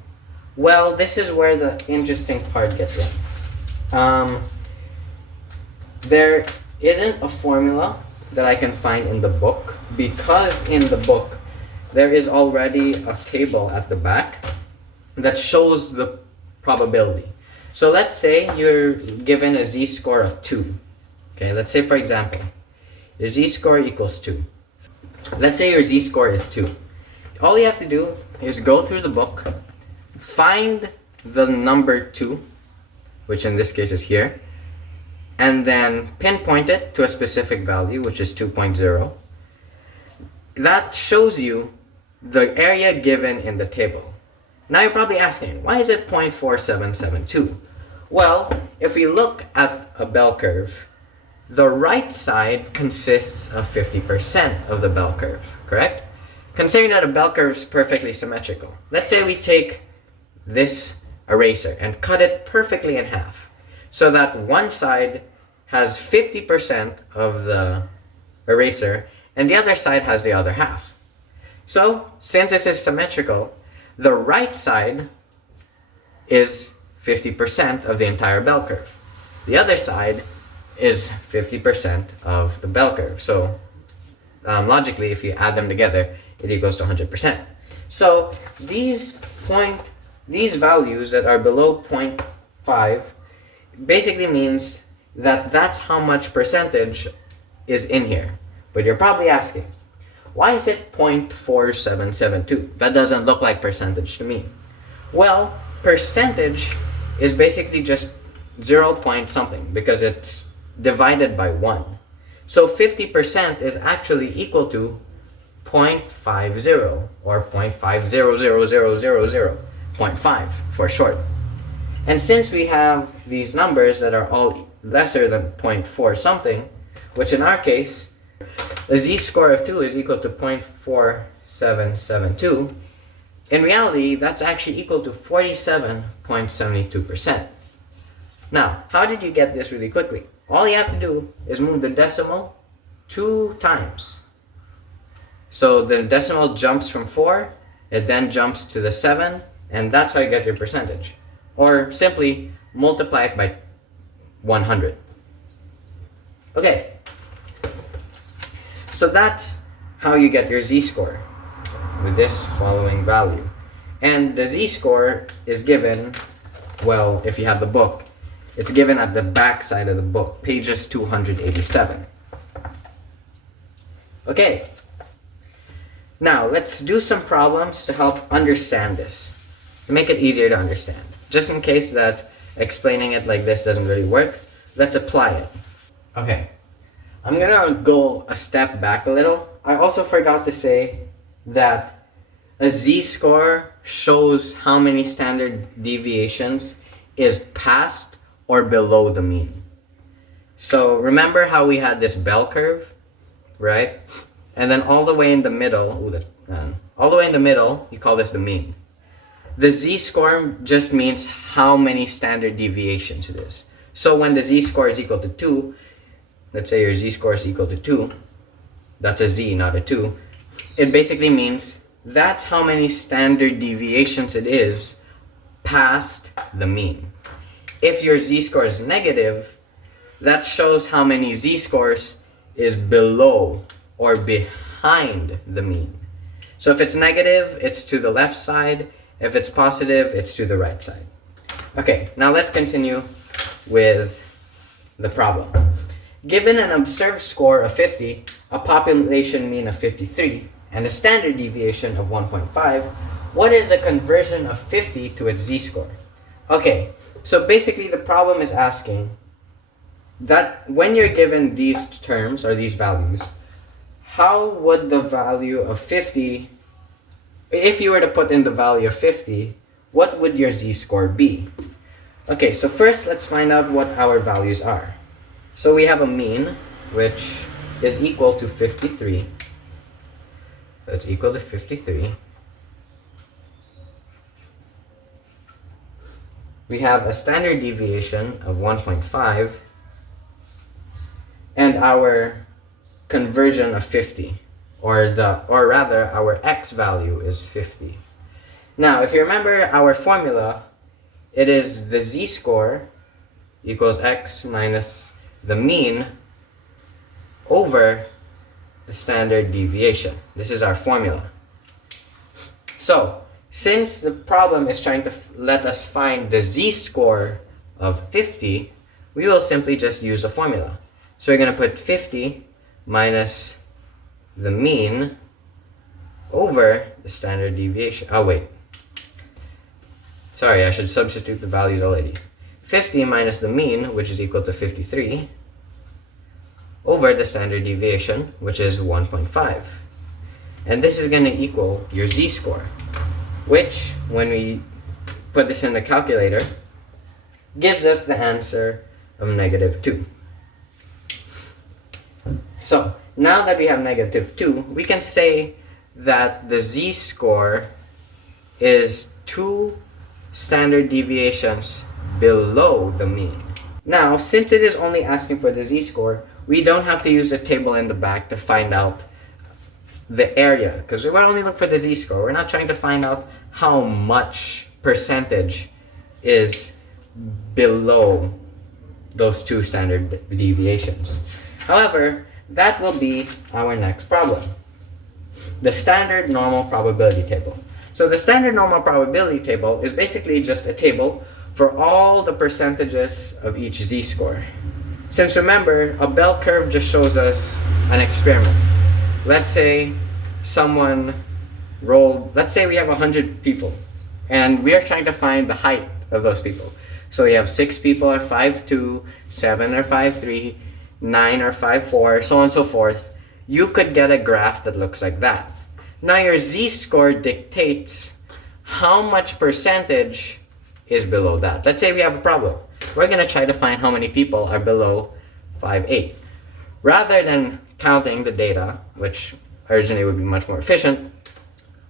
Well, this is where the interesting part gets in. There isn't a formula that I can find in the book, because in the book there is already a table at the back that shows the probability. So let's say you're given a z-score of 2. Okay, let's say for example, your z-score equals 2. Let's say your z-score is 2. All you have to do is go through the book, find the number 2, which in this case is here, and then pinpoint it to a specific value, which is 2.0. That shows you the area given in the table. Now you're probably asking, why is it 0.4772? Well, if we look at a bell curve, the right side consists of 50% of the bell curve, correct? Considering that a bell curve is perfectly symmetrical. Let's say we take this eraser and cut it perfectly in half, so that one side has 50% of the eraser and the other side has the other half. So, since this is symmetrical, the right side is 50% of the entire bell curve. The other side is 50% of the bell curve. So, logically, if you add them together, it equals to 100%. So, these values that are below 0.5 basically means that that's how much percentage is in here. But you're probably asking, why is it 0.4772? That doesn't look like percentage to me. Well, percentage is basically just 0 point something because it's divided by 1. So 50% is actually equal to 0.50 or 0.500000, 0.5 for short. And since we have these numbers that are all lesser than 0.4 something, which in our case, a z-score of 2 is equal to 0.4772, in reality, that's actually equal to 47.72%. Now, how did you get this really quickly? All you have to do is move the decimal 2 times. So the decimal jumps from 4, it then jumps to the 7, and that's how you get your percentage. Or simply multiply it by 100. Okay, so that's how you get your z-score with this following value. And the z-score is given, well, if you have the book, it's given at the back side of the book, pages 287. Okay, now let's do some problems to help understand this, to make it easier to understand. Just in case that explaining it like this doesn't really work, let's apply it. Okay, I'm gonna go a step back a little. I also forgot to say that a z-score shows how many standard deviations is past or below the mean. So remember how we had this bell curve, right? And then all the way in the middle, you call this the mean. The z-score just means how many standard deviations it is. So when the z-score is equal to 2, let's say your z-score is equal to 2, that's a z, not a 2, it basically means that's how many standard deviations it is past the mean. If your z-score is negative, that shows how many z-scores is below or behind the mean. So if it's negative, it's to the left side. If it's positive, it's to the right side. Okay, now let's continue with the problem. Given an observed score of 50, a population mean of 53, and a standard deviation of 1.5, what is the conversion of 50 to its z-score? Okay, so basically the problem is asking that when you're given these terms or these values, how would the value of 50, if you were to put in the value of 50, what would your z-score be? Okay, so first let's find out what our values are. So we have a mean, which is equal to 53. That's equal to 53. We have a standard deviation of 1.5 and our conversion of 50, or rather our x value is 50. Now, if you remember our formula, it is the z-score equals x minus the mean over the standard deviation. This is our formula. So, since the problem is trying to let us find the z-score of 50, we will simply just use the formula. So we're going to put 50 minus the mean over the standard deviation. Oh, wait. Sorry, I should substitute the values already. 50 minus the mean, which is equal to 53, over the standard deviation, which is 1.5. And this is going to equal your z-score, which, when we put this in the calculator, gives us the answer of -2. So, now that we have -2, we can say that the z-score is 2 standard deviations below the mean. Now, since it is only asking for the z-score, we don't have to use a table in the back to find out the area, because we want to only look for the z-score. We're not trying to find out how much percentage is below those 2 standard deviations. However, that will be our next problem, the standard normal probability table. So the standard normal probability table is basically just a table for all the percentages of each z-score. Since remember, a bell curve just shows us an experiment. Let's say let's say we have 100 people, and we are trying to find the height of those people. So we have 6 people are 5'2", 7 are 5'3", 9 or 5'4", so on and so forth. You could get a graph that looks like that. Now your z-score dictates how much percentage is below that. Let's say we have a problem. We're going to try to find how many people are below 5'8". Rather than counting the data, which originally would be much more efficient,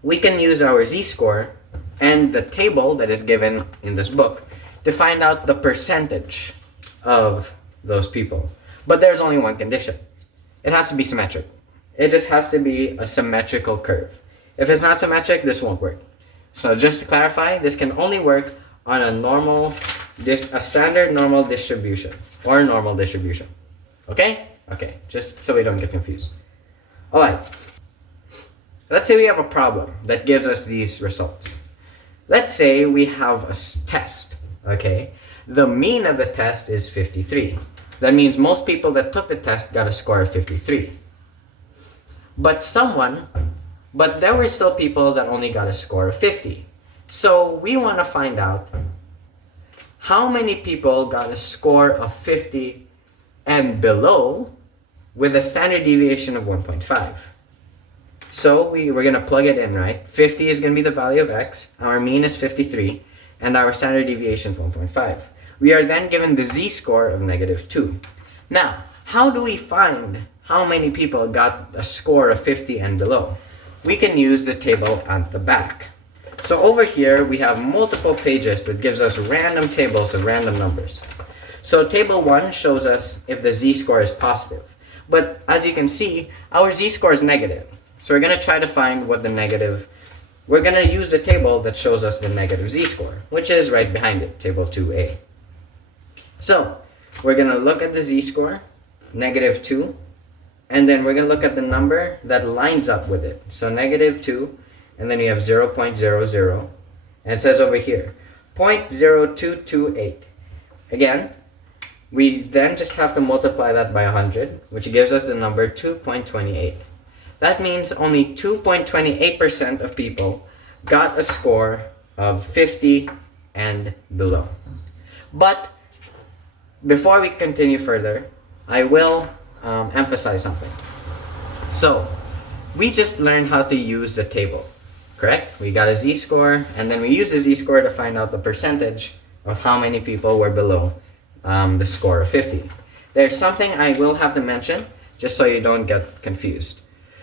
we can use our z-score and the table that is given in this book to find out the percentage of those people. But there's only one condition. It has to be symmetric. It just has to be a symmetrical curve. If it's not symmetric, this won't work. So just to clarify, this can only work on a standard normal distribution or normal distribution. Okay? Okay, just so we don't get confused. All right. Let's say we have a problem that gives us these results. Let's say we have a test, okay? The mean of the test is 53. That means most people that took the test got a score of 53. But there were still people that only got a score of 50. So we want to find out how many people got a score of 50 and below with a standard deviation of 1.5. So we're going to plug it in, right? 50 is going to be the value of x, our mean is 53, and our standard deviation is 1.5. We are then given the z-score of -2. Now, how do we find how many people got a score of 50 and below? We can use the table at the back. So over here, we have multiple pages that gives us random tables of random numbers. So table 1 shows us if the z-score is positive. But as you can see, our z-score is negative. So we're going to try to find what we're going to use the table that shows us the negative z-score, which is right behind it, table 2a. So we're going to look at the z-score, -2, and then we're going to look at the number that lines up with it. So -2, and then we have 0.00, and it says over here, 0.0228. Again, we then just have to multiply that by 100, which gives us the number 2.28. That means only 2.28% of people got a score of 50 and below. But before we continue further, I will emphasize something. So, we just learned how to use the table, correct? We got a z-score, and then we use the z-score to find out the percentage of how many people were below the score of 50. There's something I will have to mention, just so you don't get confused.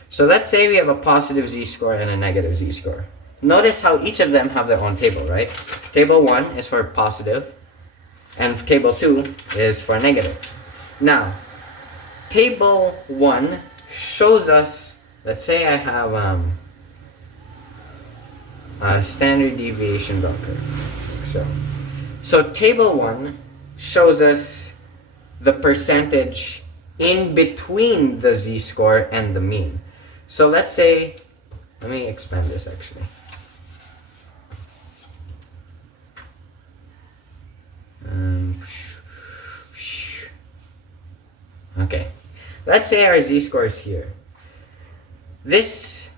So let's say we have a positive z-score and a negative z-score. Notice how each of them have their own table, right? Table 1 is for positive, and table 2 is for negative. Now, table 1 shows us, let's say I have a standard deviation bell curve. So table 1 shows us the percentage in between the z-score and the mean. So let's say, let me expand this actually. Okay, let's say our z-score is here. This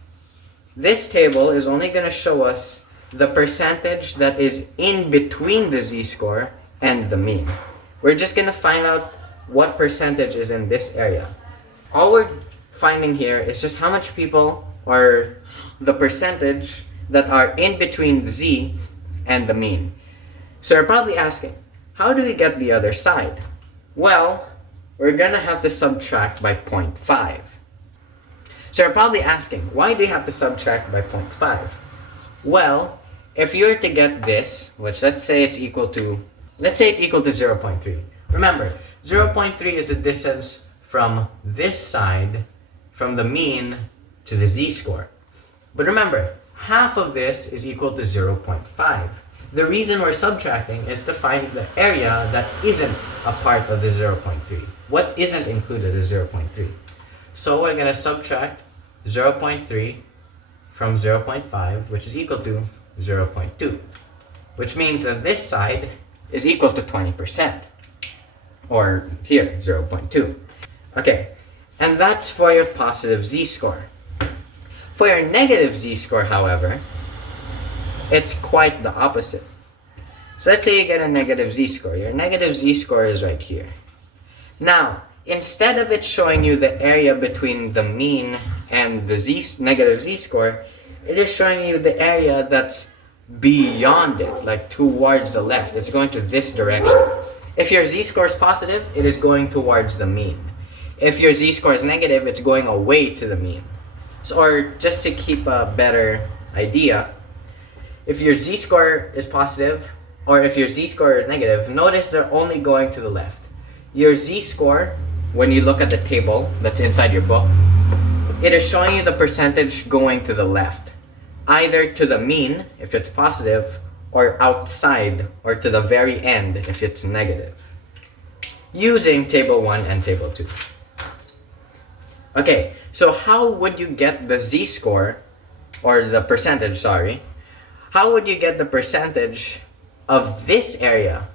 table is only going to show us the percentage that is in between the z-score and the mean. We're just going to find out what percentage is in this area. All we're finding here is just how much people, or the percentage that are in between z and the mean. So you're probably asking, how do we get the other side? Well, we're gonna have to subtract by 0.5. So you're probably asking, why do you have to subtract by 0.5? Well, if you were to get this, which let's say it's equal to 0.3. Remember, 0.3 is the distance from this side, from the mean to the z-score. But remember, half of this is equal to 0.5. The reason we're subtracting is to find the area that isn't a part of the 0.3. What isn't included is 0.3. So we're going to subtract 0.3 from 0.5, which is equal to 0.2. Which means that this side is equal to 20%. Or here, 0.2. Okay, and that's for your positive z-score. For your negative z-score, however, it's quite the opposite. So let's say you get a negative z-score. Your negative z-score is right here. Now, instead of it showing you the area between the mean and the negative z-score, it is showing you the area that's beyond it, like towards the left. It's going to this direction. If your z-score is positive, it is going towards the mean. If your z-score is negative, it's going away to the mean. So, or just to keep a better idea, if your z-score is positive, or if your z-score is negative, notice they're only going to the left. Your z-score, when you look at the table that's inside your book, it is showing you the percentage going to the left, either to the mean if it's positive, or outside or to the very end if it's negative, using table 1 and table 2. Okay, so how would you get the z-score, or the percentage, sorry. How would you get the percentage of this area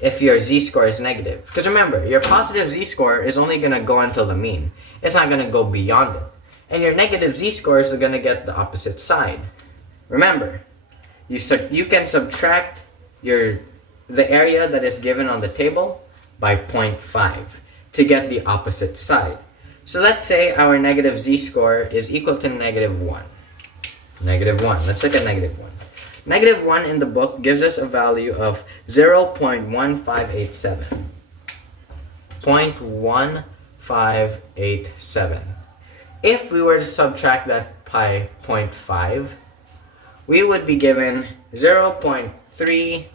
if your z-score is negative? Because remember, your positive z-score is only going to go until the mean. It's not going to go beyond it. And your negative z-scores are going to get the opposite side. Remember, you can subtract the area that is given on the table by 0.5 to get the opposite side. So let's say our negative z-score is equal to negative 1. Negative 1. Let's look at negative 1. Negative 1 in the book gives us a value of 0.1587. 0.1587. If we were to subtract that by 0.5, we would be given 0.3413.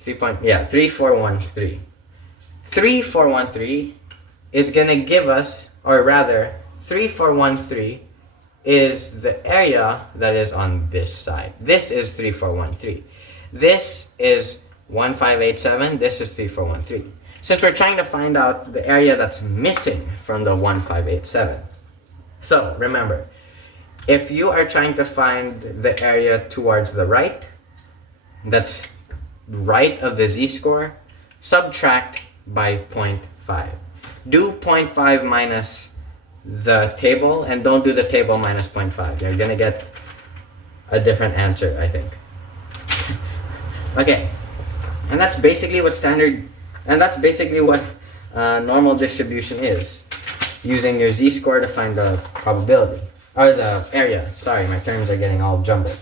3413. 3413 is going to give us, or rather, 3413 is the area that is on this side. This is 3413. This is 1587. This is 3413. Since we're trying to find out the area that's missing from the 1587. So remember, if you are trying to find the area towards the right, that's right of the z-score, subtract by 0.5. Do 0.5 minus the table, and don't do the table minus 0.5. You're gonna get a different answer, I think. Okay, and that's basically what normal distribution is, using your z-score to find the probability, or the area. Sorry, my terms are getting all jumbled.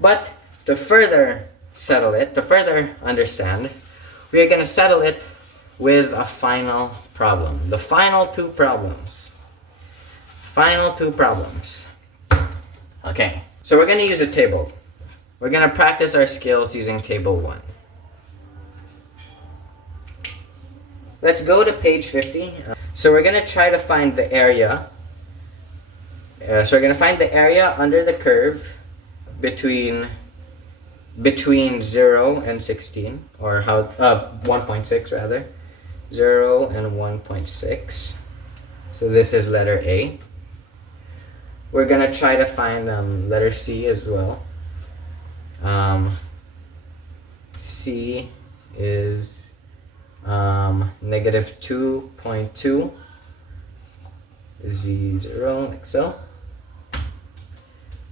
But to further settle it, to further understand, we are going to settle it with a final problem. The final two problems. Final two problems. Okay, so we're going to use a table. We're going to practice our skills using table 1. Let's go to page 50. So we're going to try to find the area. So we're going to find the area under the curve between 0 and 16, or 1.6 rather. 0 and 1.6. So this is letter A. We're going to try to find letter C as well. C is negative 2.2, Z0, like so.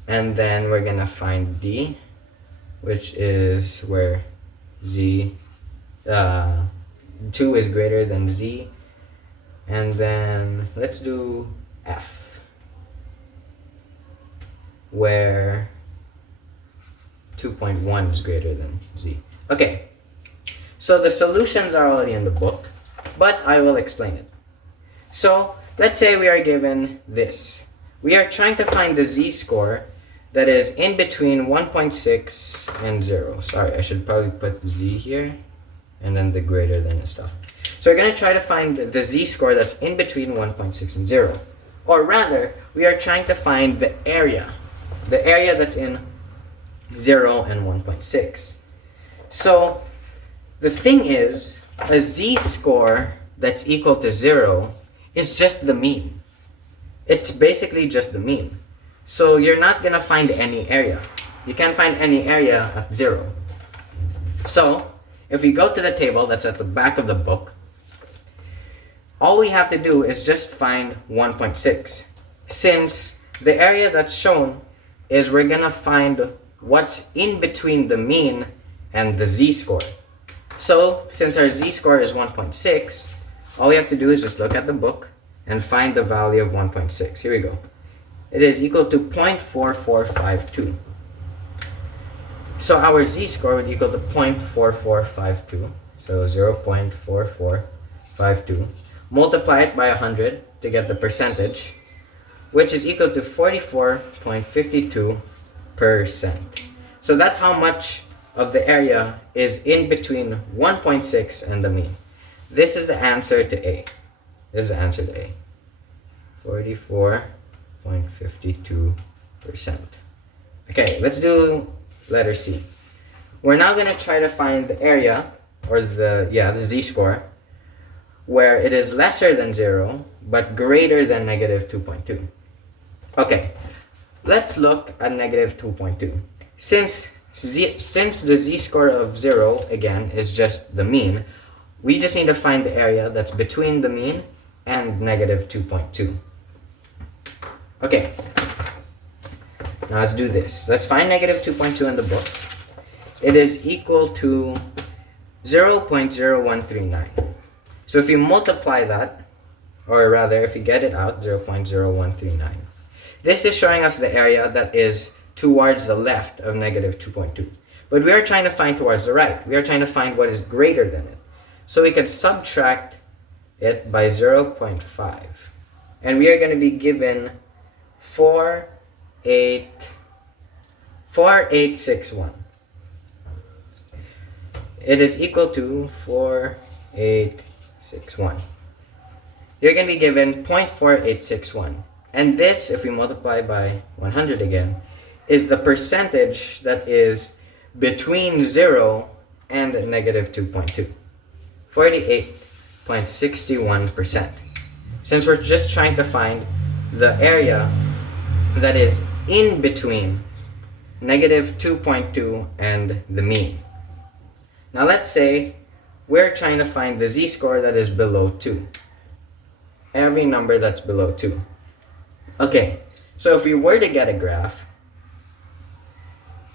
And then we're gonna find D, which is where Z, 2 is greater than Z. And then let's do F, where 2.1 is greater than Z. Okay, so the solutions are already in the book, but I will explain it. So let's say we are given this. We are trying to find the z-score that is in between 1.6 and 0. Sorry, I should probably put Z here and then the greater than and stuff. So we're going to try to find the z-score that's in between 1.6 and 0. Or rather, we are trying to find the area that's in 0 and 1.6. So the thing is, a z-score that's equal to 0 is just the mean. It's basically just the mean. So you're not going to find any area. You can't find any area at 0. So if we go to the table that's at the back of the book, all we have to do is just find 1.6. Since the area that's shown is we're going to find what's in between the mean and the z-score. So since our z-score is 1.6, all we have to do is just look at the book and find the value of 1.6. Here we go. It is equal to 0.4452. So our z-score would equal to 0.4452. So 0.4452. Multiply it by 100 to get the percentage, which is equal to 44.52%. So that's how much of the area is in between 1.6 and the mean. This is the answer to A. This is the answer to A. 44.52%. Okay, let's do letter C. We're now going to try to find the area, or the z-score, where it is lesser than 0, but greater than negative 2.2. Okay, let's look at negative 2.2. Since the z-score of 0, again, is just the mean, we just need to find the area that's between the mean and negative 2.2. Okay, now let's do this. Let's find negative 2.2 in the book. It is equal to 0.0139. So if you multiply that, or rather if you get it out, 0.0139. This is showing us the area that is towards the left of negative 2.2. But we are trying to find towards the right. We are trying to find what is greater than it. So we can subtract it by 0.5. And we are going to be given 4861. It is equal to 4861. You're going to be given 0.4861. And this, if we multiply by 100 again, is the percentage that is between 0 and negative 2.2. 48.61%. Since we're just trying to find the area that is in between negative 2.2 and the mean. Now let's say we're trying to find the z-score that is below 2. Every number that's below 2. Okay, so if we were to get a graph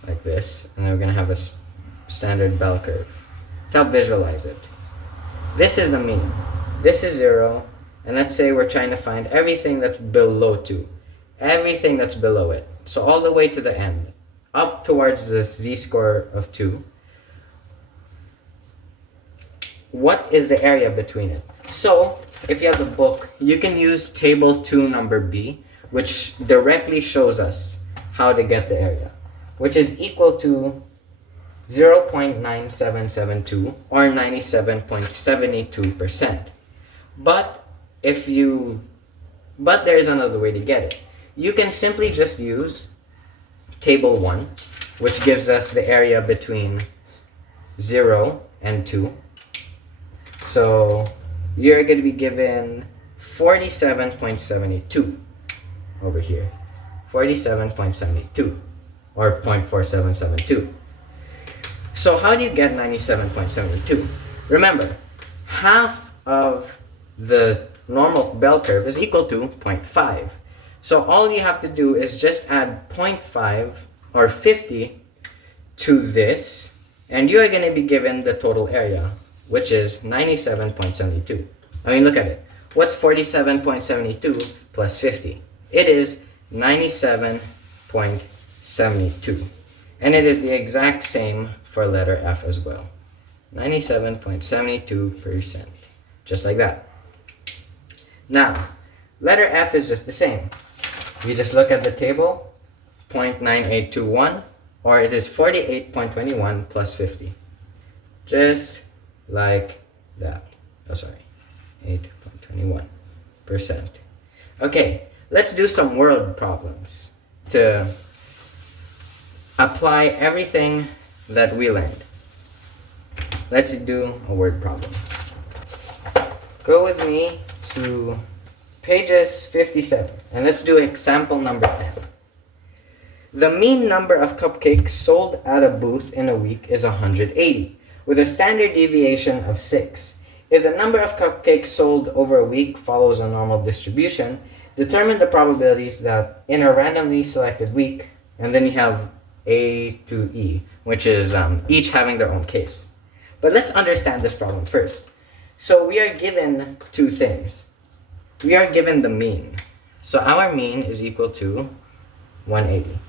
like this, and we're going to have a standard bell curve to help visualize it. This is the mean. This is 0, and let's say we're trying to find everything that's below 2. Everything that's below it. So all the way to the end, up towards the z-score of 2. What is the area between it? So, if you have the book, you can use table 2 number B, which directly shows us how to get the area, which is equal to 0.9772 or 97.72%. But there's another way to get it. You can simply just use table 1, which gives us the area between 0 and 2. So you're going to be given 47.72 over here. 47.72 or 0.4772. So how do you get 97.72? Remember, half of the normal bell curve is equal to 0.5. So all you have to do is just add 0.5 or 50 to this, and you are going to be given the total area, which is 97.72. I mean, look at it. What's 47.72 plus 50? It is 97.72. And it is the exact same for letter F as well. 97.72%. Just like that. Now, letter F is just the same. We just look at the table, 0.9821, or it is 48.21 plus 50. Just like that. Oh, sorry. 8.21%. Okay, let's do some word problems to apply everything that we learned. Let's do a word problem. Go with me to pages 57, and let's do example number 10. The mean number of cupcakes sold at a booth in a week is 180, with a standard deviation of 6. If the number of cupcakes sold over a week follows a normal distribution, determine the probabilities that in a randomly selected week, and then you have A to E, which is each having their own case. But let's understand this problem first. So we are given two things. We are given the mean. So our mean is equal to 180.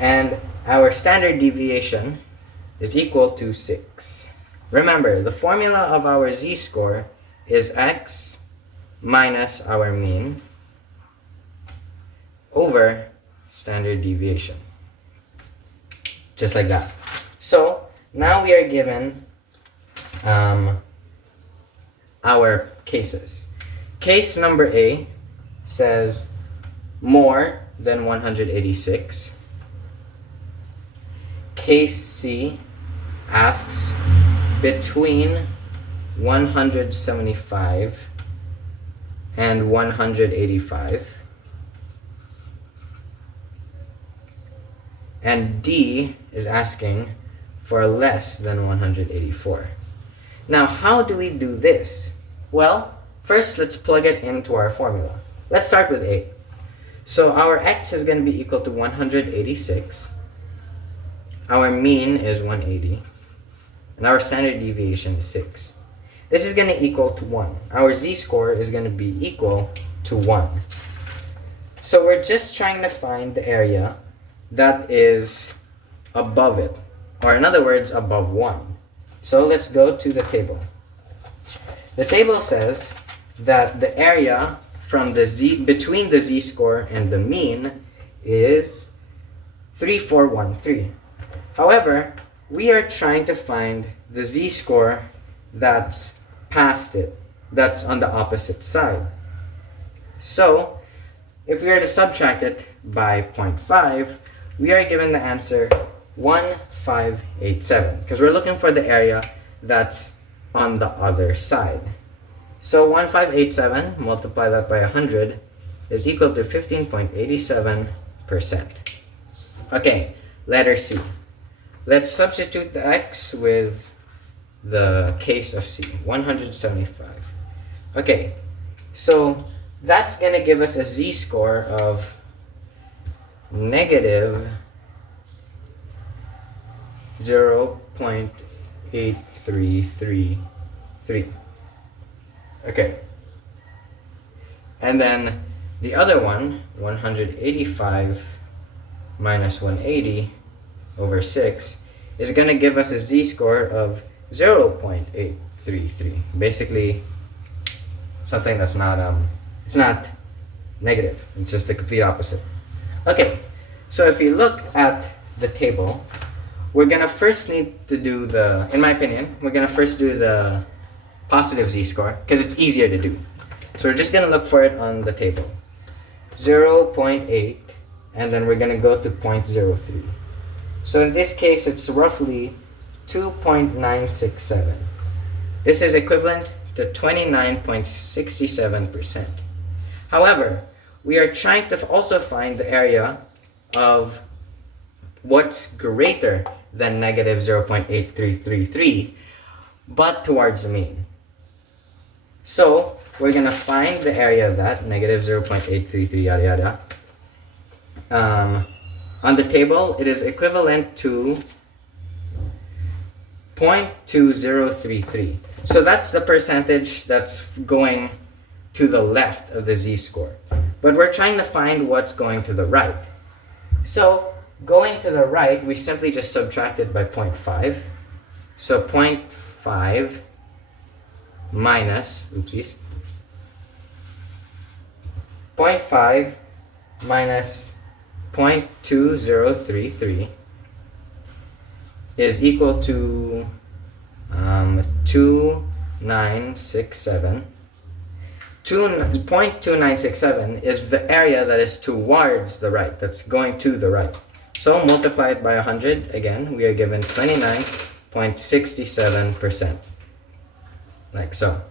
And our standard deviation is equal to 6. Remember, the formula of our z-score is x minus our mean over standard deviation. Just like that. So now we are given our cases. Case number A says more than 186. Case C asks between 175 and 185. And D is asking for less than 184. Now, how do we do this? Well, first let's plug it into our formula. Let's start with A. So our x is going to be equal to 186. Our mean is 180. And our standard deviation is 6. This is going to equal to 1. Our z-score is going to be equal to 1. So we're just trying to find the area that is above it. Or in other words, above 1. So let's go to the table. The table says that the area from the between the z-score and the mean is 3413. However, we are trying to find the z-score that's past it, that's on the opposite side. So, if we are to subtract it by 0.5, we are given the answer 1587, because we're looking for the area that's on the other side. So 1587, multiply that by 100, is equal to 15.87%. Okay, letter C. Let's substitute the x with the case of C, 175. Okay, so that's going to give us a z-score of negative 0.8333. Okay. And then the other one, 185 minus 180 over 6, is going to give us a z-score of 0.833. Basically, something that's not, it's not negative. It's just the complete opposite. Okay, so if you look at the table, we're going to first need to do the, in my opinion, we're going to first do the positive z-score because it's easier to do. So we're just going to look for it on the table. 0.8, and then we're going to go to 0.03. So in this case, it's roughly 2.967. This is equivalent to 29.67%. However, we are trying to also find the area of what's greater than negative 0.8333, but towards the mean. So we're going to find the area of that, negative 0.833, yada yada. On the table, it is equivalent to 0.2033. So that's the percentage that's going to the left of the z-score. But we're trying to find what's going to the right. So going to the right, we simply just subtract it by 0.5. So 0.5 minus, oopsies, 0.5 minus 0.2033 is equal to 2967. 0.2967 is the area that is towards the right, that's going to the right. So multiply it by 100, again, we are given 29.67%. Like so.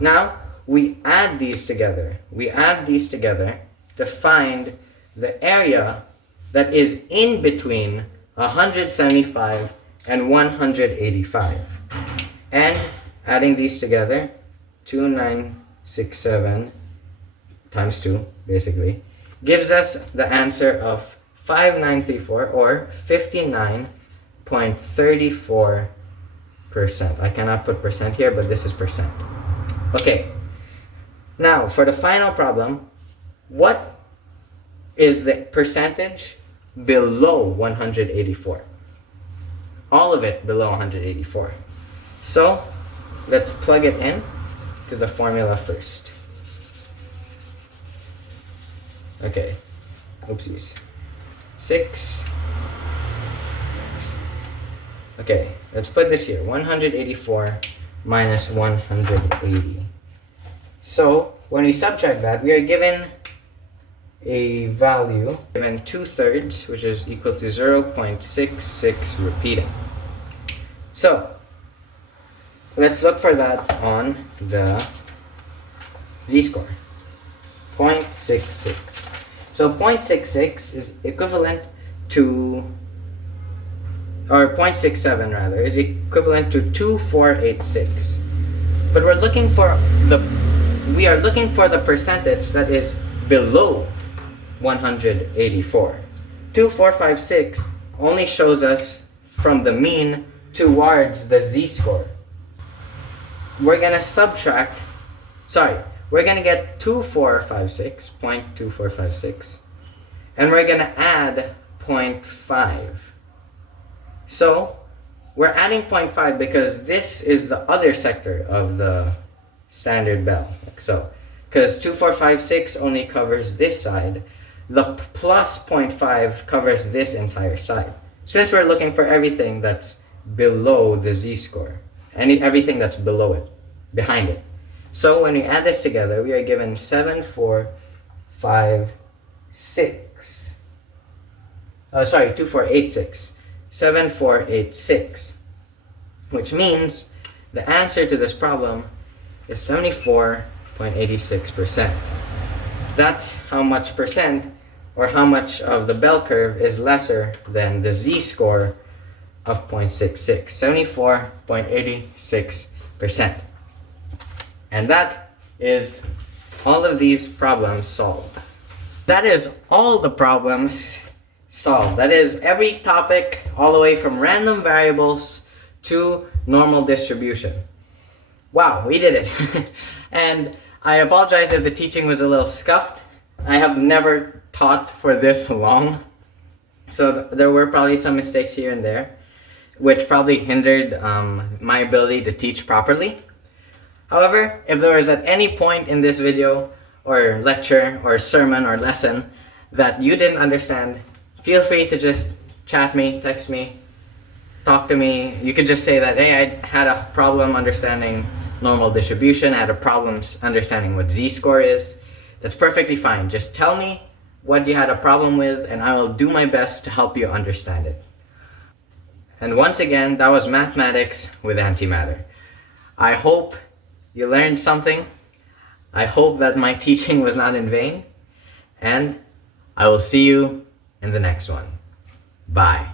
Now, we add these together. We add these together to find the area that is in between 175 and 185. And adding these together, 2967 times 2, basically, gives us the answer of 5934 or 59.34%. I cannot put percent here, but this is percent. Okay. Now, for the final problem, what is the percentage below 184? All of it below 184. So, let's plug it in to the formula first. Okay. Oopsies. 6 Okay, let's put this here. 184 minus 180. So when we subtract that, we are given a value, given 2/3, which is equal to 0.66 repeating. So let's look for that on the z-score. 0.66. So 0.66 is equivalent to, or 0.67 rather, is equivalent to 2486. But we are looking for the percentage that is below 184. 2456 only shows us from the mean towards the z-score. We're gonna get 0.2456, and we're gonna add 0.5. So we're adding 0.5 because this is the other sector of the standard bell, like so. Because 2456 only covers this side, the plus 0.5 covers this entire side. Since we're looking for everything that's below the z-score, everything that's below it, behind it. So when we add this together, we are given 2486. 2486. 7486. Which means the answer to this problem is 74.86%. That's how much percent, or how much of the bell curve is lesser than the z-score of 0.66. 74.86%. And that is all of these problems solved. That is all the problems solved. That is every topic, all the way from random variables to normal distribution. Wow, we did it. And I apologize if the teaching was a little scuffed. I have never taught for this long. So there were probably some mistakes here and there, which probably hindered my ability to teach properly. However, if there was at any point in this video or lecture or sermon or lesson that you didn't understand, feel free to just chat me, text me, talk to me. You could just say that, hey, I had a problem understanding normal distribution, I had a problem understanding what z-score is. That's perfectly fine. Just tell me what you had a problem with and I will do my best to help you understand it. And once again, that was mathematics with antimatter. I hope you learned something. I hope that my teaching was not in vain. And I will see you in the next one. Bye.